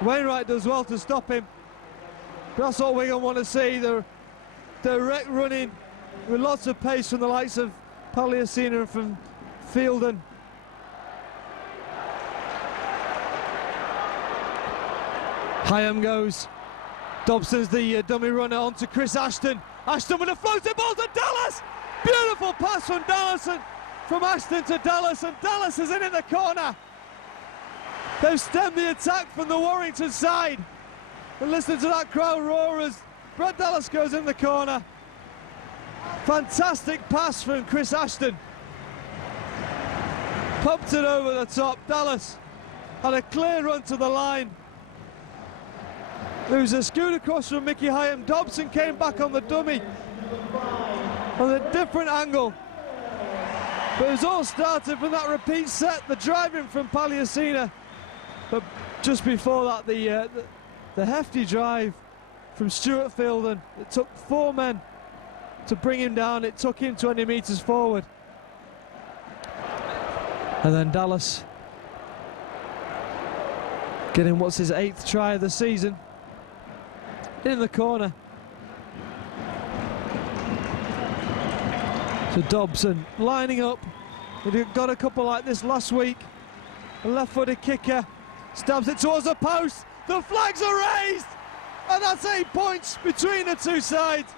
Wainwright does well to stop him. That's what Wigan want to see. The direct running with lots of pace from the likes of Palliasina and from Fielden. Hyam goes. Dobson's the dummy runner onto Chris Ashton. Ashton with a floating ball to Dallas. Beautiful pass from Dallas, and from Ashton to Dallas, and Dallas is in the corner. They've stemmed the attack from the Warrington side. And listen to that crowd roar as Brad Dallas goes in the corner. Fantastic pass from Chris Ashton. Pumped it over the top. Dallas had a clear run to the line. There was a scoot across from Mickey Hyam. Dobson came back on the dummy on a different angle. But it was all started from that repeat set, the driving from Palliasina. But just before that, the hefty drive from Stuart Fielden. It took 4 men to bring him down. It took him 20 metres forward. And then Dallas getting what's his 8th try of the season. In the corner. So Dobson lining up. He got a couple like this last week. A left-footed kicker. Stabs it towards the post. The flags are raised! And that's 8 points between the two sides.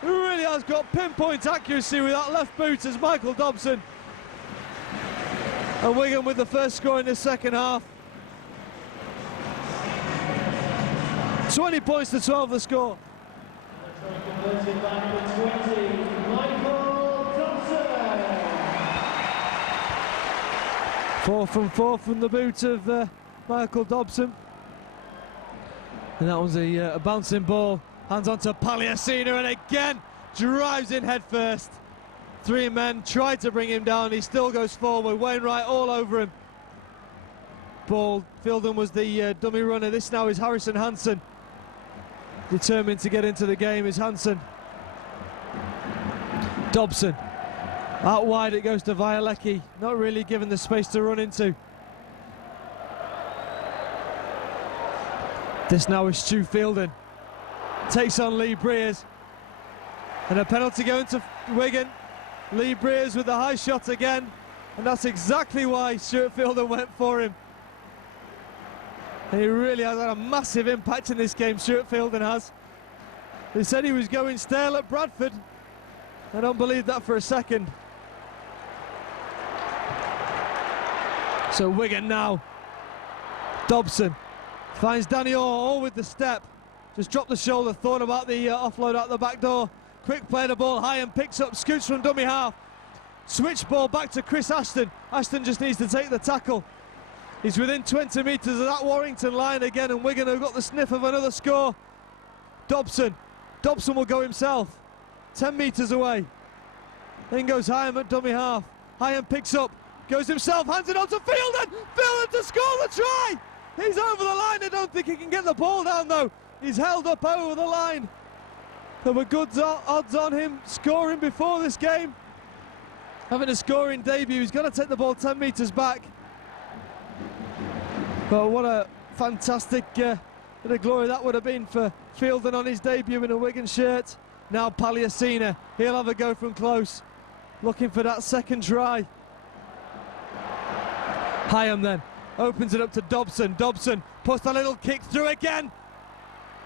He really has got pinpoint accuracy with that left boot as Michael Dobson. And Wigan with the first score in the second half. 20 points to 12 the score. 4 from 4 from the boot of Michael Dobson. And that was a bouncing ball. Hands on to Palliasina, and again drives in head first. 3 men tried to bring him down. He still goes forward. Wainwright all over him. Ball. Fielden was the dummy runner. This now is Harrison Hansen. Determined to get into the game is Hansen. Dobson. Out wide it goes to Violecki. Not really given the space to run into. This now is Stu Fielden. Takes on Lee Breers. And a penalty going to Wigan. Lee Breers with the high shot again. And that's exactly why Stuart Fielden went for him. And he really has had a massive impact in this game, Stuart Fielden has. They said he was going stale at Bradford. I don't believe that for a second. So Wigan now. Dobson finds Danny Orr, all with the step. Just dropped the shoulder, thought about the offload out the back door. Quick play the ball, Hyam picks up, scoots from dummy half. Switch ball back to Chris Ashton. Ashton just needs to take the tackle. He's within 20 metres of that Warrington line again, and Wigan have got the sniff of another score. Dobson. Dobson will go himself. 10 metres away. Then goes Hyam at dummy half. Hyam picks up, goes himself, hands it on to Fielden. Fielden to score the try. He's over the line. I don't think he can get the ball down though. He's held up over the line. There were good odds on him scoring before this game. Having a scoring debut, he's got to take the ball 10 metres back. But what a fantastic bit of glory that would have been for Fielden on his debut in a Wigan shirt. Now Palliasina, he'll have a go from close. Looking for that second try. Hyam then opens it up to Dobson. Dobson puts a little kick through again.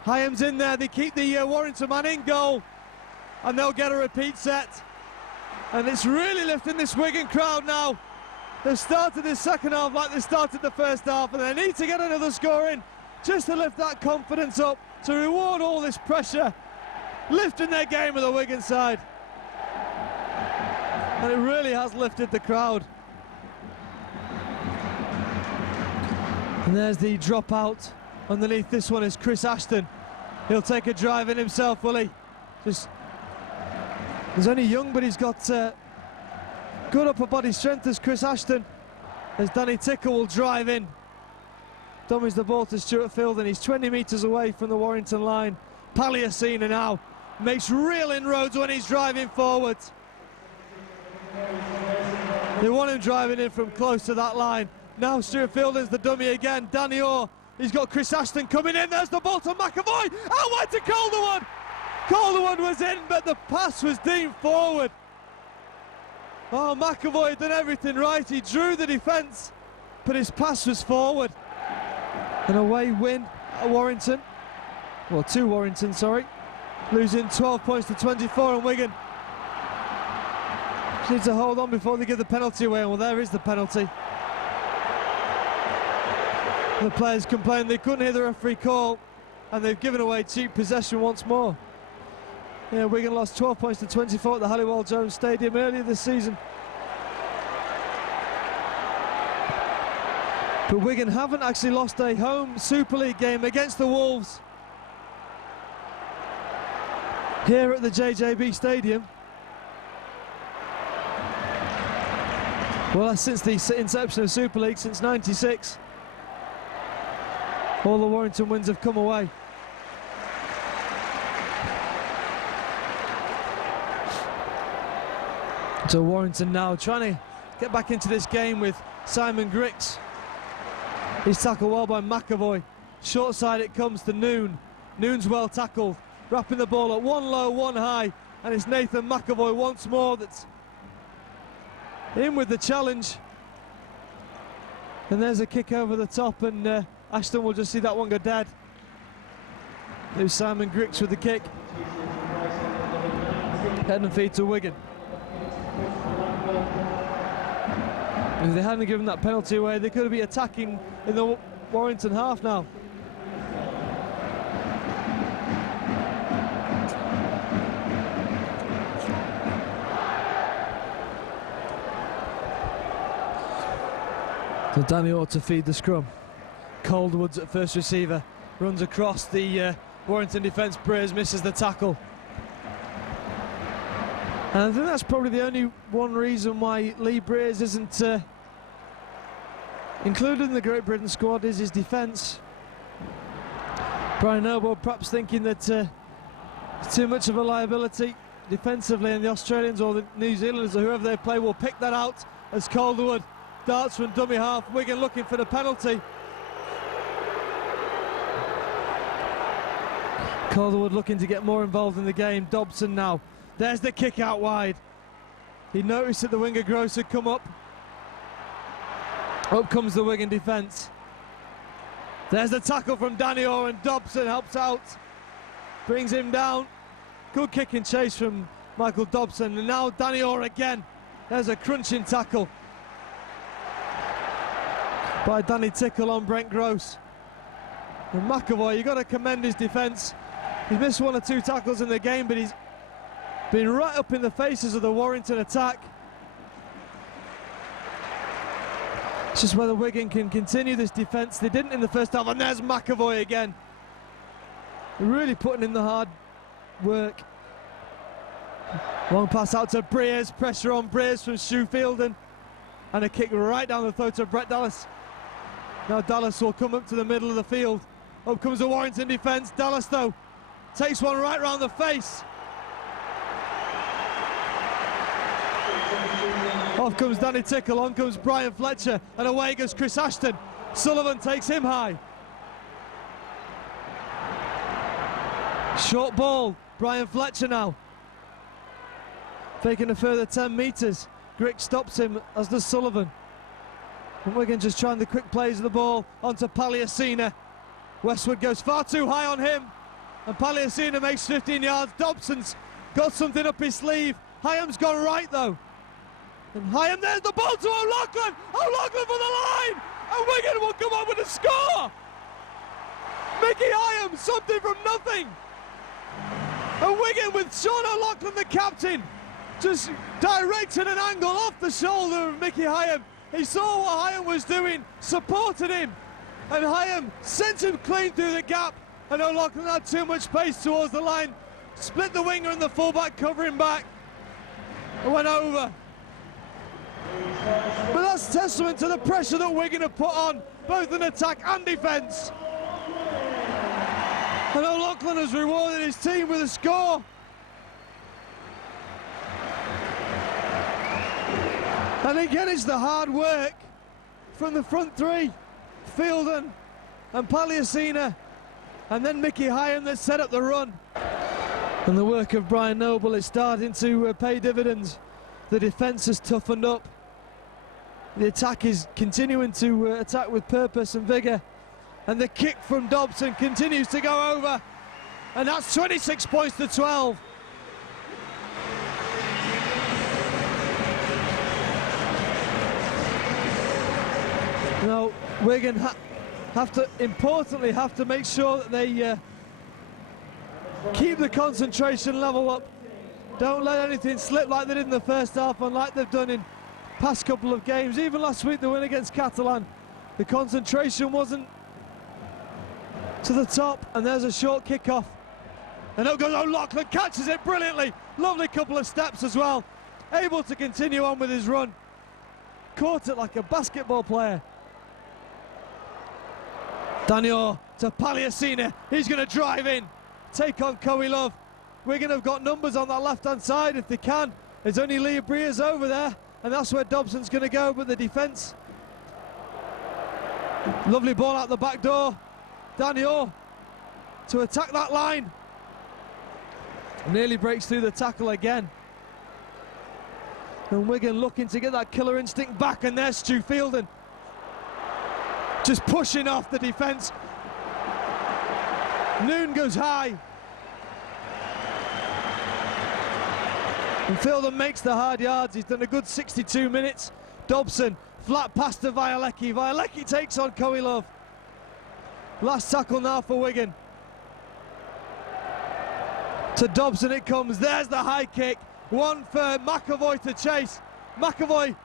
Hyam's in there. They keep the Warrington man in goal. And they'll get a repeat set. And it's really lifting this Wigan crowd now. They've started this second half like they started the first half, and they need to get another score in just to lift that confidence up, to reward all this pressure, lifting their game of the Wigan side. And it really has lifted the crowd. And there's the dropout. Underneath this one is Chris Ashton. He'll take a drive in himself, will he? He's only young, but he's got good upper body strength as Chris Ashton. As Danny Tickle will drive in. Dummies the ball to Stuart Field, and he's 20 metres away from the Warrington line. Palliasina now makes real inroads when he's driving forward. They want him driving in from close to that line. Now Stuart Fielding's the dummy again. Danny Orr, he's got Chris Ashton coming in. There's the ball to McAvoy. Out wide to Calderwood. Calderwood was in, but the pass was deemed forward. Oh, McAvoy had done everything right. He drew the defence, but his pass was forward. An away win at Warrington. Well, to Warrington, sorry. Losing 12 points to 24 on Wigan. Just need to hold on before they give the penalty away. Well, there is the penalty. The players complained they couldn't hear the referee call, and they've given away cheap possession once more. Yeah, Wigan lost 12 points to 24 at the Halliwell Jones Stadium earlier this season. But Wigan haven't actually lost a home Super League game against the Wolves here at the JJB Stadium. Well, that's since the inception of Super League, since '96. All the Warrington wins have come away. So Warrington now trying to get back into this game with Simon Grix. He's tackled well by McAvoy. Short side it comes to Noon. Noon's well tackled, wrapping the ball at one low, one high, and it's Nathan McAvoy once more that's in with the challenge. And there's a kick over the top, and Ashton will just see that one go dead. There's Simon Grix with the kick. Head and feet to Wigan. If they hadn't given that penalty away, they could be attacking in the Warrington half now. So Danny Orr to feed the scrum. Calderwood's at first receiver, runs across the Warrington defence. Breers misses the tackle. And I think that's probably the only one reason why Lee Breers isn't included in the Great Britain squad is his defence. Brian Noble perhaps thinking that it's too much of a liability defensively, and the Australians or the New Zealanders or whoever they play will pick that out as Calderwood darts from dummy half. Wigan looking for the penalty. Calderwood looking to get more involved in the game. Dobson now. There's the kick out wide. He noticed that the winger Gross had come up. Up comes the Wigan defence. There's the tackle from Danny Orr, and Dobson helps out. Brings him down. Good kick and chase from Michael Dobson. And now Danny Orr again. There's a crunching tackle by Danny Tickle on Brent Gross. And McAvoy, you've got to commend his defence. He's missed one or two tackles in the game, but he's been right up in the faces of the Warrington attack. It's just whether Wigan can continue this defence. They didn't in the first half, and there's McAvoy again. Really putting in the hard work. Long pass out to Breers, pressure on Breers from Stu Fielden, and a kick right down the throat of Brett Dallas. Now Dallas will come up to the middle of the field. Up comes the Warrington defence. Dallas though takes one right round the face. Off comes Danny Tickle, on comes Brian Fletcher, and away goes Chris Ashton. Sullivan takes him high. Short ball, Brian Fletcher now. Taking a further 10 metres. Grix stops him, as does Sullivan. And Wigan just trying the quick plays of the ball onto Palliasina. Westwood goes far too high on him, and Palliasina makes 15 yards. Dobson's got something up his sleeve. Hyam's gone right though. And Hyam, there's the ball to O'Loughlin! O'Loughlin for the line! And Wigan will come up with a score! Mickey Hyam, something from nothing! And Wigan with Sean O'Loughlin, the captain, just directed an angle off the shoulder of Mickey Hyam. He saw what Hyam was doing, supported him, and Hyam sent him clean through the gap, and O'Loughlin had too much space towards the line, split the winger and the fullback covering back, and went over. But that's testament to the pressure that Wigan have put on, both in attack and defence. And O'Loughlin has rewarded his team with a score. And again, it's the hard work from the front three, Fielden and Paliacina, and then Mickey Hyam that set up the run. And the work of Brian Noble is starting to pay dividends. The defence has toughened up. The attack is continuing to attack with purpose and vigour. And the kick from Dobson continues to go over. And that's 26 points to 12. Now, Wigan have to make sure that they keep the concentration level up. Don't let anything slip like they did in the first half and like they've done in past couple of games. Even last week, the win against Catalan, the concentration wasn't to the top, and there's a short kick-off. And out goes O'Loughlin, catches it brilliantly. Lovely couple of steps as well. Able to continue on with his run. Caught it like a basketball player. Daniel to Paliacina. He's going to drive in, take on Coe Love. Wigan have got numbers on that left-hand side if they can. There's only Lee Breers over there, and that's where Dobson's going to go, but the defence. Lovely ball out the back door. Daniel to attack that line. Nearly breaks through the tackle again. And Wigan looking to get that killer instinct back, and there's Stu Fielden. Just pushing off the defence. Noon goes high. And Fielden makes the hard yards. He's done a good 62 minutes. Dobson, flat pass to Violecki. Violecki takes on Coe Love. Last tackle now for Wigan. To Dobson it comes. There's the high kick. One for McAvoy to chase. McAvoy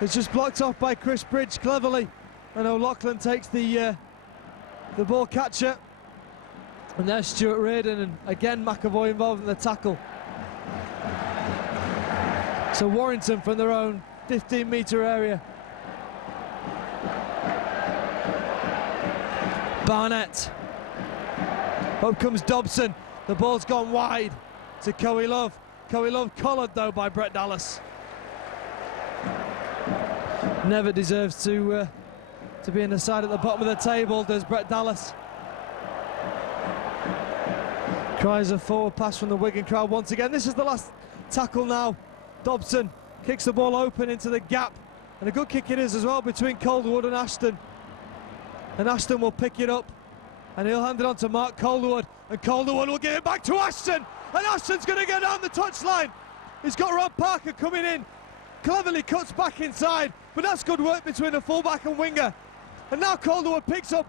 is just blocked off by Chris Bridge cleverly. And O'Loughlin takes the ball catcher. And there's Stuart Reardon, and again McAvoy involved in the tackle. So Warrington from their own 15-metre area. Barnett. Up comes Dobson. The ball's gone wide to Coe Love. Coe Love collared though by Brett Dallas. Never deserves to be in the side at the bottom of the table, does Brett Dallas. Cries a forward pass from the Wigan crowd once again. This is the last tackle now. Dobson kicks the ball open into the gap, and a good kick it is as well between Calderwood and Ashton. And Ashton will pick it up, and he'll hand it on to Mark Calderwood, and Calderwood will give it back to Ashton, and Ashton's going to get down the touchline. He's got Rob Parker coming in, cleverly cuts back inside, but that's good work between the fullback and winger. And now Calderwood picks up,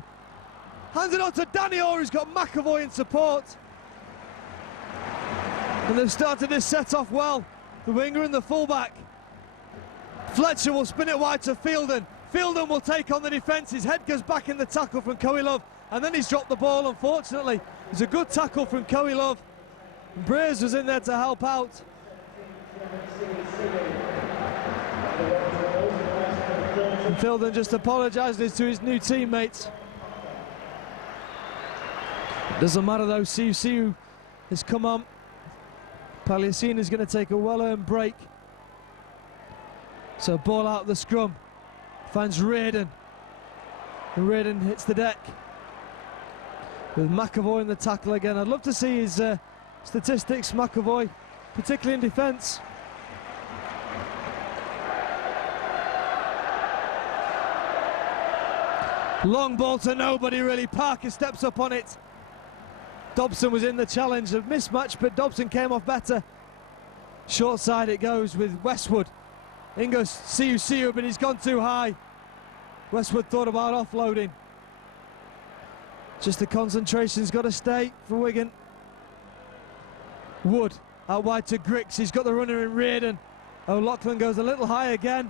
hands it on to Danny Orr, who's got McAvoy in support. And they've started this set off well, the winger and the fullback. Fletcher will spin it wide to Fielden. Fielden will take on the defence. His head goes back in the tackle from Coe Love, and then he's dropped the ball, unfortunately. It's a good tackle from Coe Love. Breers was in there to help out. And Fielden just apologises to his new teammates. Doesn't matter though, Siu has come on. Paliacina is going to take a well-earned break. So ball out of the scrum. Finds Reardon. And Reardon hits the deck. With McAvoy in the tackle again. I'd love to see his statistics, McAvoy, particularly in defence. Long ball to nobody really. Parker steps up on it. Dobson was in the challenge of mismatch, but Dobson came off better. Short side it goes with Westwood. In goes Siu, but he's gone too high. Westwood thought about offloading. Just the concentration's got to stay for Wigan. Wood out wide to Griggs. He's got the runner in Reardon. O'Loughlin goes a little high again.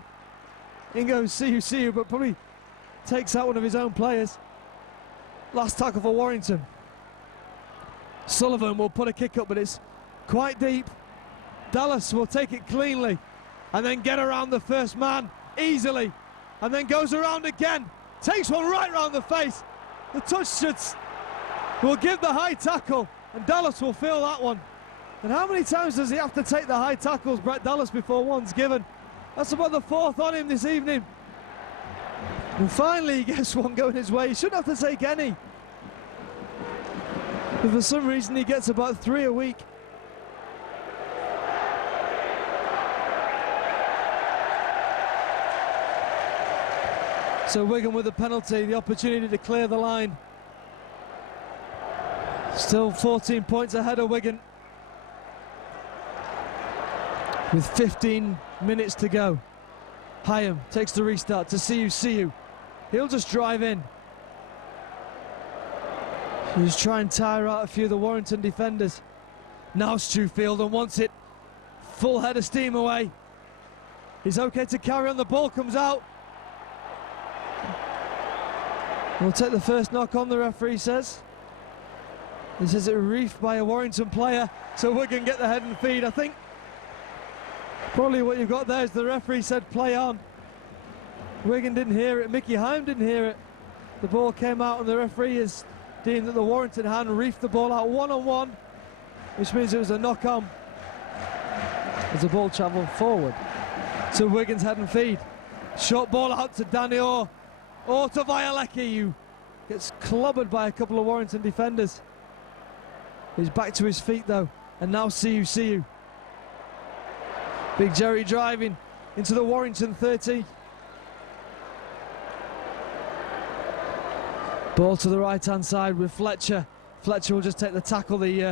In goes Siu, but probably takes out one of his own players. Last tackle for Warrington. Sullivan will put a kick up, but it's quite deep. Dallas will take it cleanly and then get around the first man easily, and then goes around again, takes one right round the face. The touch will give the high tackle, and Dallas will feel that one. And how many times does he have to take the high tackles, Brett Dallas, before one's given? That's about the fourth on him this evening. And finally he gets one going his way. He shouldn't have to take any, but for some reason he gets about 3 a week. So Wigan with the penalty, the opportunity to clear the line. Still 14 points ahead of Wigan, with 15 minutes to go. Hyam takes the restart to See You. He'll just drive in. He's trying to tire out a few of the Warrington defenders. Now Stewfield, and wants it full head of steam away. He's okay to carry on, the ball comes out. We'll take the first knock on, the referee says. He says it reefed by a Warrington player, so Wigan get the head and feed. I think probably what you've got there is the referee said play on. Wigan didn't hear it, Mickey Hyam didn't hear it. The ball came out and the referee has deemed that the Warrington hand reefed the ball out one-on-one, which means it was a knock-on as the ball travelled forward to Wigan's head and feed. Short ball out to Danny Orr. Or to Violecki, who gets clobbered by a couple of Warrington defenders. He's back to his feet though, and now See You. Big Jerry driving into the Warrington 30. Ball to the right hand side with Fletcher. Fletcher will just take the tackle. He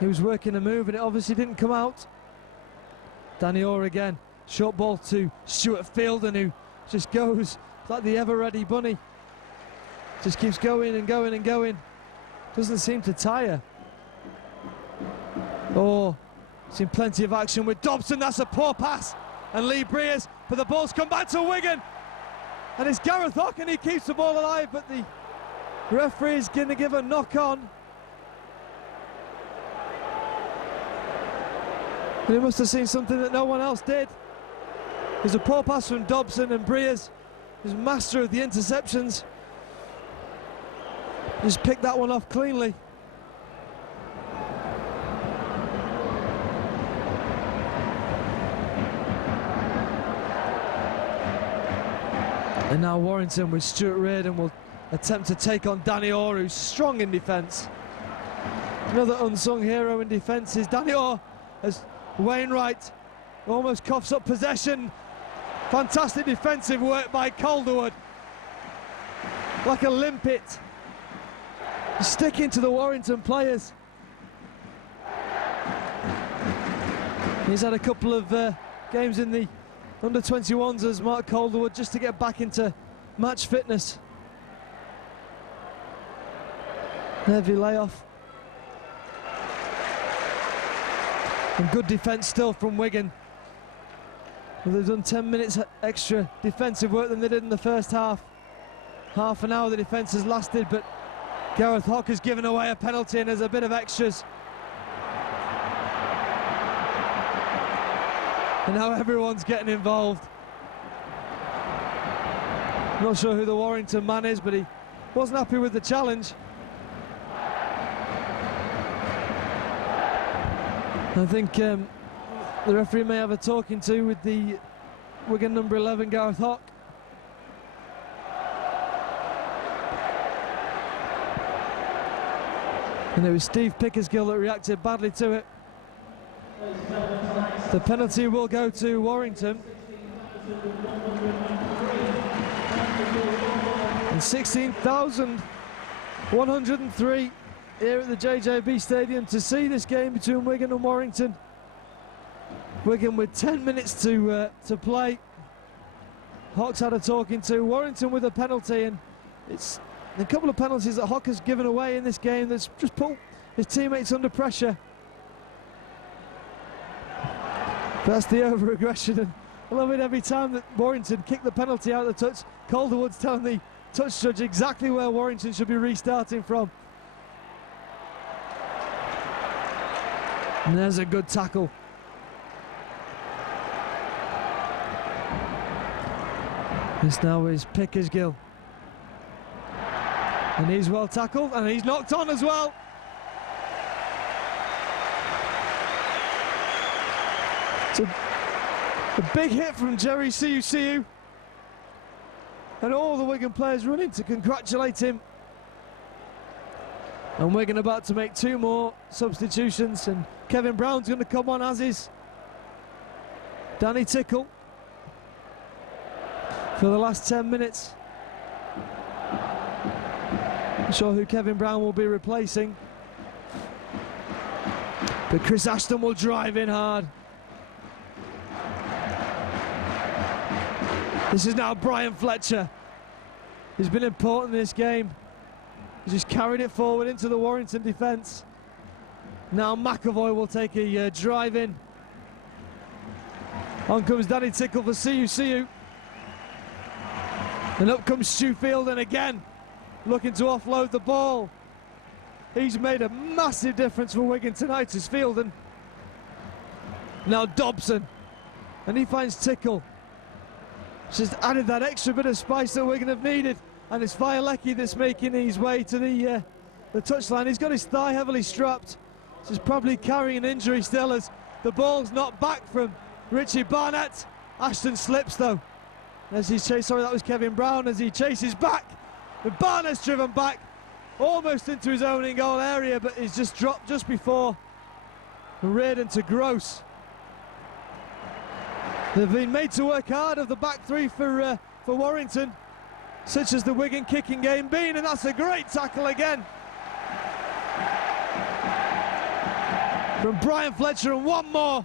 was working a move and it obviously didn't come out. Danny Orr again. Short ball to Stuart Fielden, who just goes like the ever-ready bunny. Just keeps going and going and going. Doesn't seem to tire. Oh, seen plenty of action with Dobson. That's a poor pass. And Lee Breers, but the ball's come back to Wigan. And it's Gareth Hock, and he keeps the ball alive, but the referee is going to give a knock on. And he must have seen something that no one else did. There's a poor pass from Dobson, and Breers is master of the interceptions. Just picked that one off cleanly. And now Warrington with Stuart Reardon will attempt to take on Danny Orr, who's strong in defence. Another unsung hero in defence is Danny Orr, as Wainwright almost coughs up possession. Fantastic defensive work by Calderwood. Like a limpet. Sticking to the Warrington players. He's had a couple of games in the under-21s as Mark Calderwood, just to get back into match fitness. Heavy layoff. And good defence still from Wigan. Well, they've done 10 minutes extra defensive work than they did in the first half. Half an hour the defence has lasted, but Gareth Hock has given away a penalty and there's a bit of extras. And now everyone's getting involved. Not sure who the Warrington man is, but he wasn't happy with the challenge. I think the referee may have a talking to with the Wigan number 11, Gareth Hock. And it was Steve Pickersgill that reacted badly to it. The penalty will go to Warrington. And 16,103 here at the JJB Stadium to see this game between Wigan and Warrington. Wigan with 10 minutes to play. Hock's had a talking to. Warrington with a penalty, and it's a couple of penalties that Hock has given away in this game that's just put his teammates under pressure. That's the over-aggression, and I love it every time that Warrington kick the penalty out of the touch. Calderwood's telling the touch judge exactly where Warrington should be restarting from. And there's a good tackle. This now is Pickersgill. And he's well tackled, and he's knocked on as well. It's a big hit from Jerry Siu. And all the Wigan players running to congratulate him. And Wigan about to make 2 more substitutions, and Kevin Brown's going to come on, as is Danny Tickle for the last 10 minutes. Not sure who Kevin Brown will be replacing, but Chris Ashton will drive in hard. This is now Brian Fletcher. He's been important in this game. He's just carried it forward into the Warrington defence. Now McAvoy will take a drive in. On comes Danny Tickle for Siu. And up comes Stu Fielden again, looking to offload the ball. He's made a massive difference for Wigan tonight as Fielden. Now Dobson, and he finds Tickle. Just added that extra bit of spice that Wigan have needed, and it's Violecki that's making his way to the touchline. He's got his thigh heavily strapped. He's probably carrying an injury still, as the ball's not back from Richie Barnett. Ashton slips though as he's chased. Sorry, that was Kevin Brown as he chases back. But Barnett's driven back almost into his own in-goal area, but he's just dropped just before Reardon to Gross. They've been made to work hard of the back 3 for Warrington, such as the Wigan kicking game been, and that's a great tackle again from Brian Fletcher, and one more.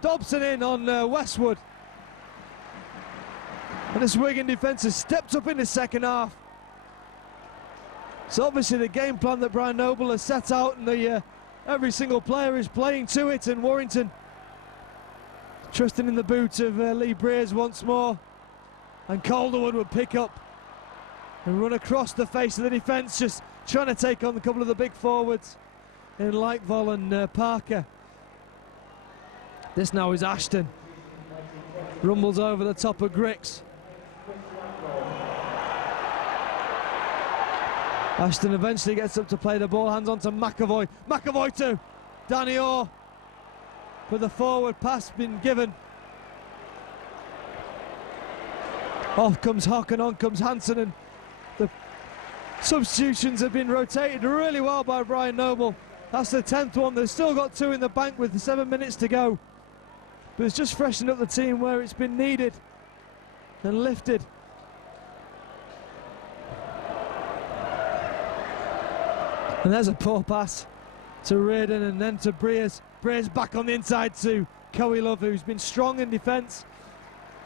Dobson in on Westwood. And this Wigan defence has stepped up in the second half. So obviously the game plan that Brian Noble has set out, and every single player is playing to it, and Warrington trusting in the boot of Lee Breers once more. And Calderwood would pick up and run across the face of the defence, just trying to take on a couple of the big forwards in Lightval and Parker. This now is Ashton. Rumbles over the top of Grix. Ashton eventually gets up to play the ball, hands on to McAvoy. McAvoy to Danny Orr. With the forward pass been given. Off comes Hock and on comes Hansen, and the substitutions have been rotated really well by Brian Noble. That's the 10th one. They've still got 2 in the bank with 7 minutes to go. But it's just freshened up the team where it's been needed and lifted. And there's a poor pass to Reardon and then to Breers. Breers back on the inside to Cowie Love, who's been strong in defence.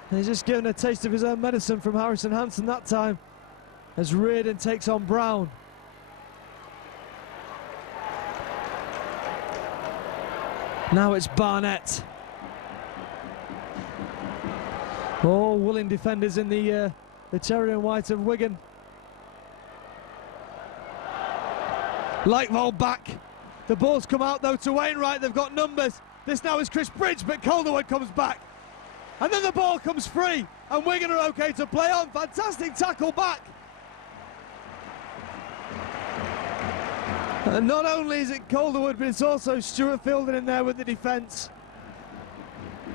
And he's just given a taste of his own medicine from Harrison Hansen that time, as Reardon takes on Brown. Now it's Barnett. All willing defenders in the cherry and white of Wigan. Lightval back. The ball's come out though to Wainwright. They've got numbers. This now is Chris Bridge, but Calderwood comes back. And then the ball comes free, and Wigan are okay to play on. Fantastic tackle back. And not only is it Calderwood, but it's also Stuart Fielden in there with the defence.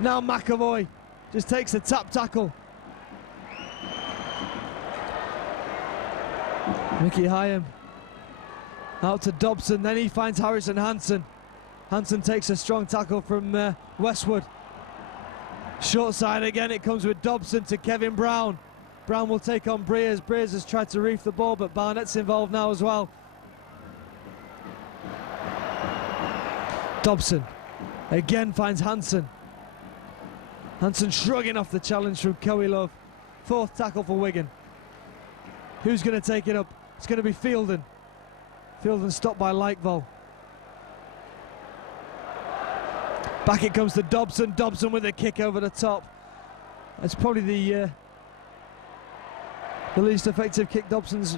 Now McAvoy just takes a tap tackle. Mickey Hyam out to Dobson, then he finds Harrison Hansen. Hansen takes a strong tackle from Westwood. Short side again, it comes with Dobson to Kevin Brown. Brown will take on Breers. Breers has tried to reef the ball, but Barnett's involved now as well. Dobson again finds Hansen. Hansen shrugging off the challenge from Cowie Love. 4th tackle for Wigan. Who's going to take it up? It's going to be Fielden. Fielden stopped by Lightval. Back it comes to Dobson. Dobson with a kick over the top. It's probably the least effective kick Dobson's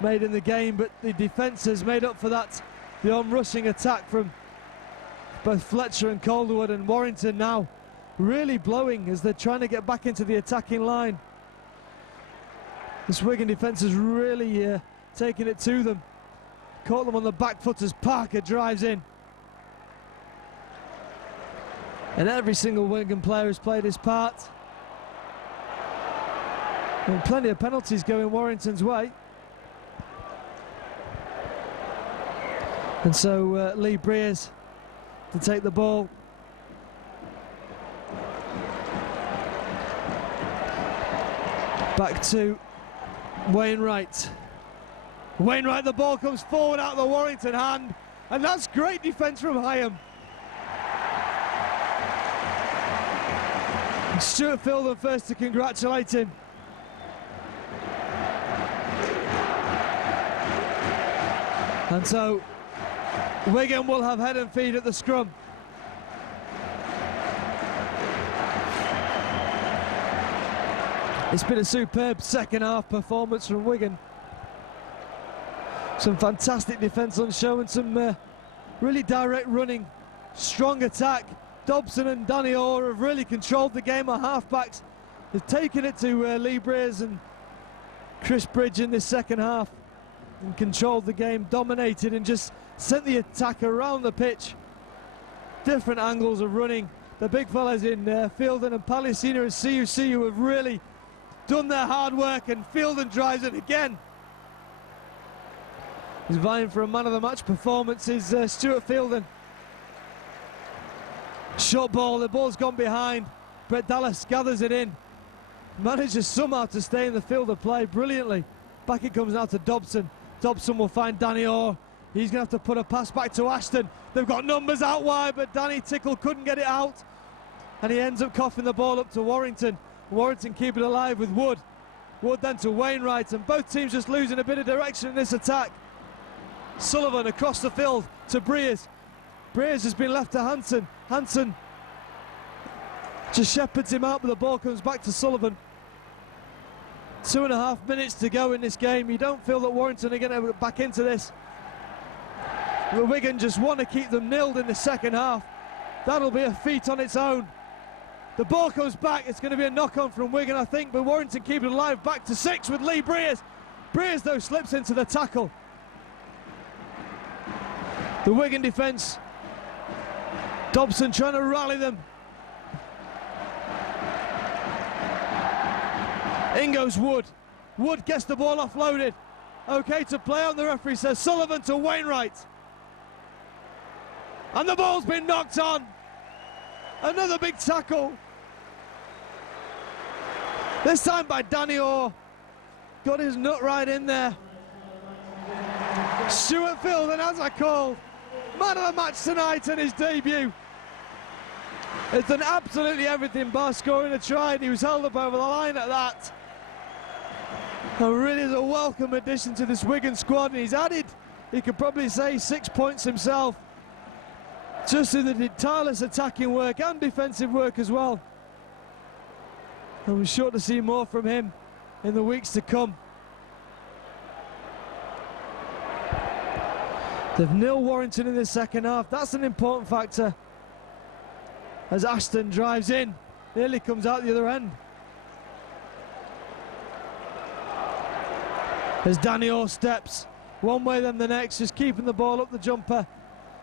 made in the game, but the defence has made up for that. The on-rushing attack from both Fletcher and Calderwood, and Warrington now really blowing as they're trying to get back into the attacking line. This Wigan defence is really taking it to them. Caught them on the back foot as Parker drives in. And every single Wigan player has played his part. And plenty of penalties going Warrington's way. And so Lee Breers to take the ball. Back to Wainwright. Wainwright, the ball comes forward out of the Warrington hand, and that's great defence from Hyam. Stuart Fielden first to congratulate him. And so Wigan will have head and feet at the scrum. It's been a superb second half performance from Wigan. Some fantastic defence on show and some really direct running, strong attack. Dobson and Danny Orr have really controlled the game. Our halfbacks have taken it to Lee Breers and Chris Bridge in this second half and controlled the game, dominated and just sent the attack around the pitch. Different angles of running. The big fellas in Fielden and Palacina and CUC have really done their hard work, and Fielden drives it again. He's vying for a man of the match performance is Stuart Fielden. Short ball, the ball's gone behind. Brett Dallas gathers it in. Manages somehow to stay in the field of play brilliantly. Back it comes now to Dobson. Dobson will find Danny Orr. He's going to have to put a pass back to Ashton. They've got numbers out wide, but Danny Tickle couldn't get it out. And he ends up coughing the ball up to Warrington. Warrington keep it alive with Wood. Wood then to Wainwright, and both teams just losing a bit of direction in this attack. Sullivan across the field to Breers. Breers has been left to Hansen. Hansen just shepherds him out, but the ball comes back to Sullivan. 2.5 minutes to go in this game. You don't feel that Warrington are going to get back into this. The Wigan just want to keep them nilled in the second half. That'll be a feat on its own. The ball comes back. It's going to be a knock-on from Wigan, I think, but Warrington keep it alive. Back to 6 with Lee Breers. Breers, though, slips into the tackle. The Wigan defence. Dobson trying to rally them. In goes Wood. Wood gets the ball offloaded. Okay to play on, the referee says. Sullivan to Wainwright. And the ball's been knocked on. Another big tackle. This time by Danny Orr. Got his nut right in there. Stuart Fielden, as I called, man of the match tonight in his debut. Has done absolutely everything bar scoring a try, and he was held up over the line at that. And really is a welcome addition to this Wigan squad, and he's added, he could probably say, 6 points himself. Just in the tireless attacking work and defensive work as well. And we're sure to see more from him in the weeks to come. They've nil Warrington in the second half. That's an important factor. As Ashton drives in, nearly comes out the other end. As Danny Orr steps, one way then the next, just keeping the ball up the jumper.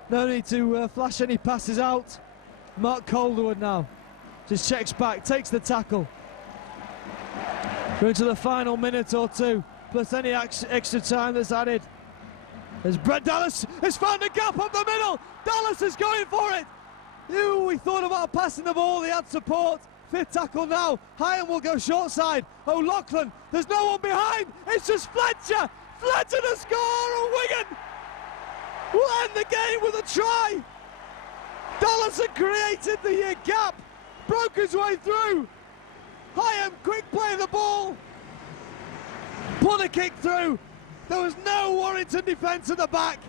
No need to flash any passes out. Mark Calderwood now just checks back, takes the tackle. Going to the final minute or two, plus any extra time that's added. As Brett Dallas has found a gap up the middle. Dallas is going for it. We thought about passing the ball, he had support. Fifth tackle now. Hyam will go short side. O'Loughlin, there's no one behind. It's just Fletcher. Fletcher to score, and Wigan will end the game with a try. Dallas had created the gap, broke his way through. Hyam, quick play of the ball. Put a kick through. There was no Warrington defence at the back.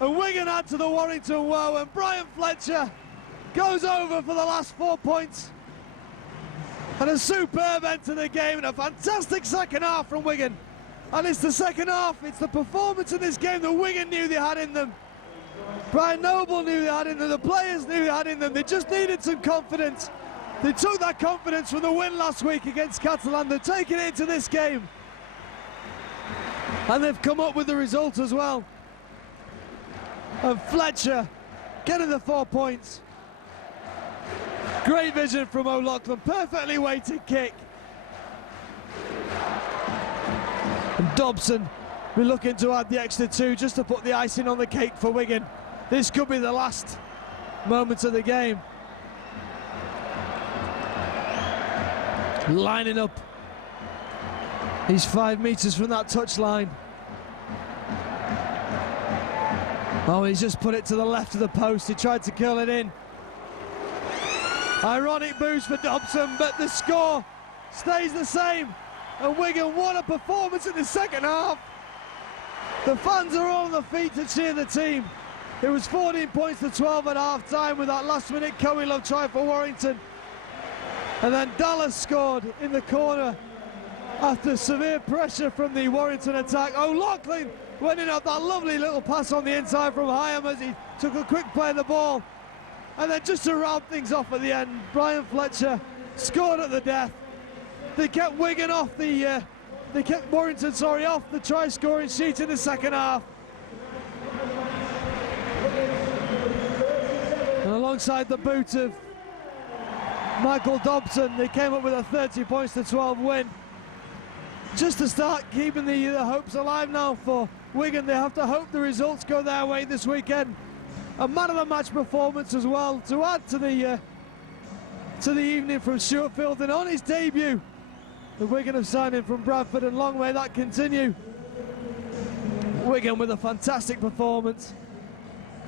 And Wigan add to the Warrington woe, and Brian Fletcher goes over for the last 4 points. And a superb end to the game and a fantastic second half from Wigan. And it's the second half, it's the performance in this game that Wigan knew they had in them. Brian Noble knew they had in them, the players knew they had in them, they just needed some confidence. They took that confidence from the win last week against Catalan, they're taking it into this game. And they've come up with the result as well. And Fletcher getting the 4 points. Great vision from O'Loughlin, perfectly weighted kick. And Dobson be looking to add the extra 2 just to put the icing on the cake for Wigan. This could be the last moments of the game. Lining up. He's 5 metres from that touchline. Oh, he's just put it to the left of the post. He tried to curl it in. Ironic boost for Dobson, but the score stays the same. And Wigan, what a performance in the second half. The fans are all on the feet to cheer the team. It was 14 points to 12 at half time with that last minute Coelho try for Warrington. And then Dallas scored in the corner after severe pressure from the Warrington attack. O'Loughlin went in up that lovely little pass on the inside from Hyam as he took a quick play of the ball. And then just to round things off at the end, Brian Fletcher scored at the death. They kept Wigan off the, they kept Warrington, off the try scoring sheet in the second half. And alongside the boot of Michael Dobson, they came up with a 30 points to 12 win. Just to start keeping the hopes alive now for Wigan, they have to hope the results go their way this weekend. A man of the match performance as well to add to the evening from Stuart Fielden on his debut. The Wigan have signed him from Bradford, and long may that continue. Wigan with a fantastic performance.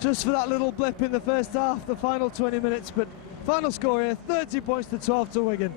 Just for that little blip in the first half, the final 20 minutes, but final score here, 30 points to 12 to Wigan.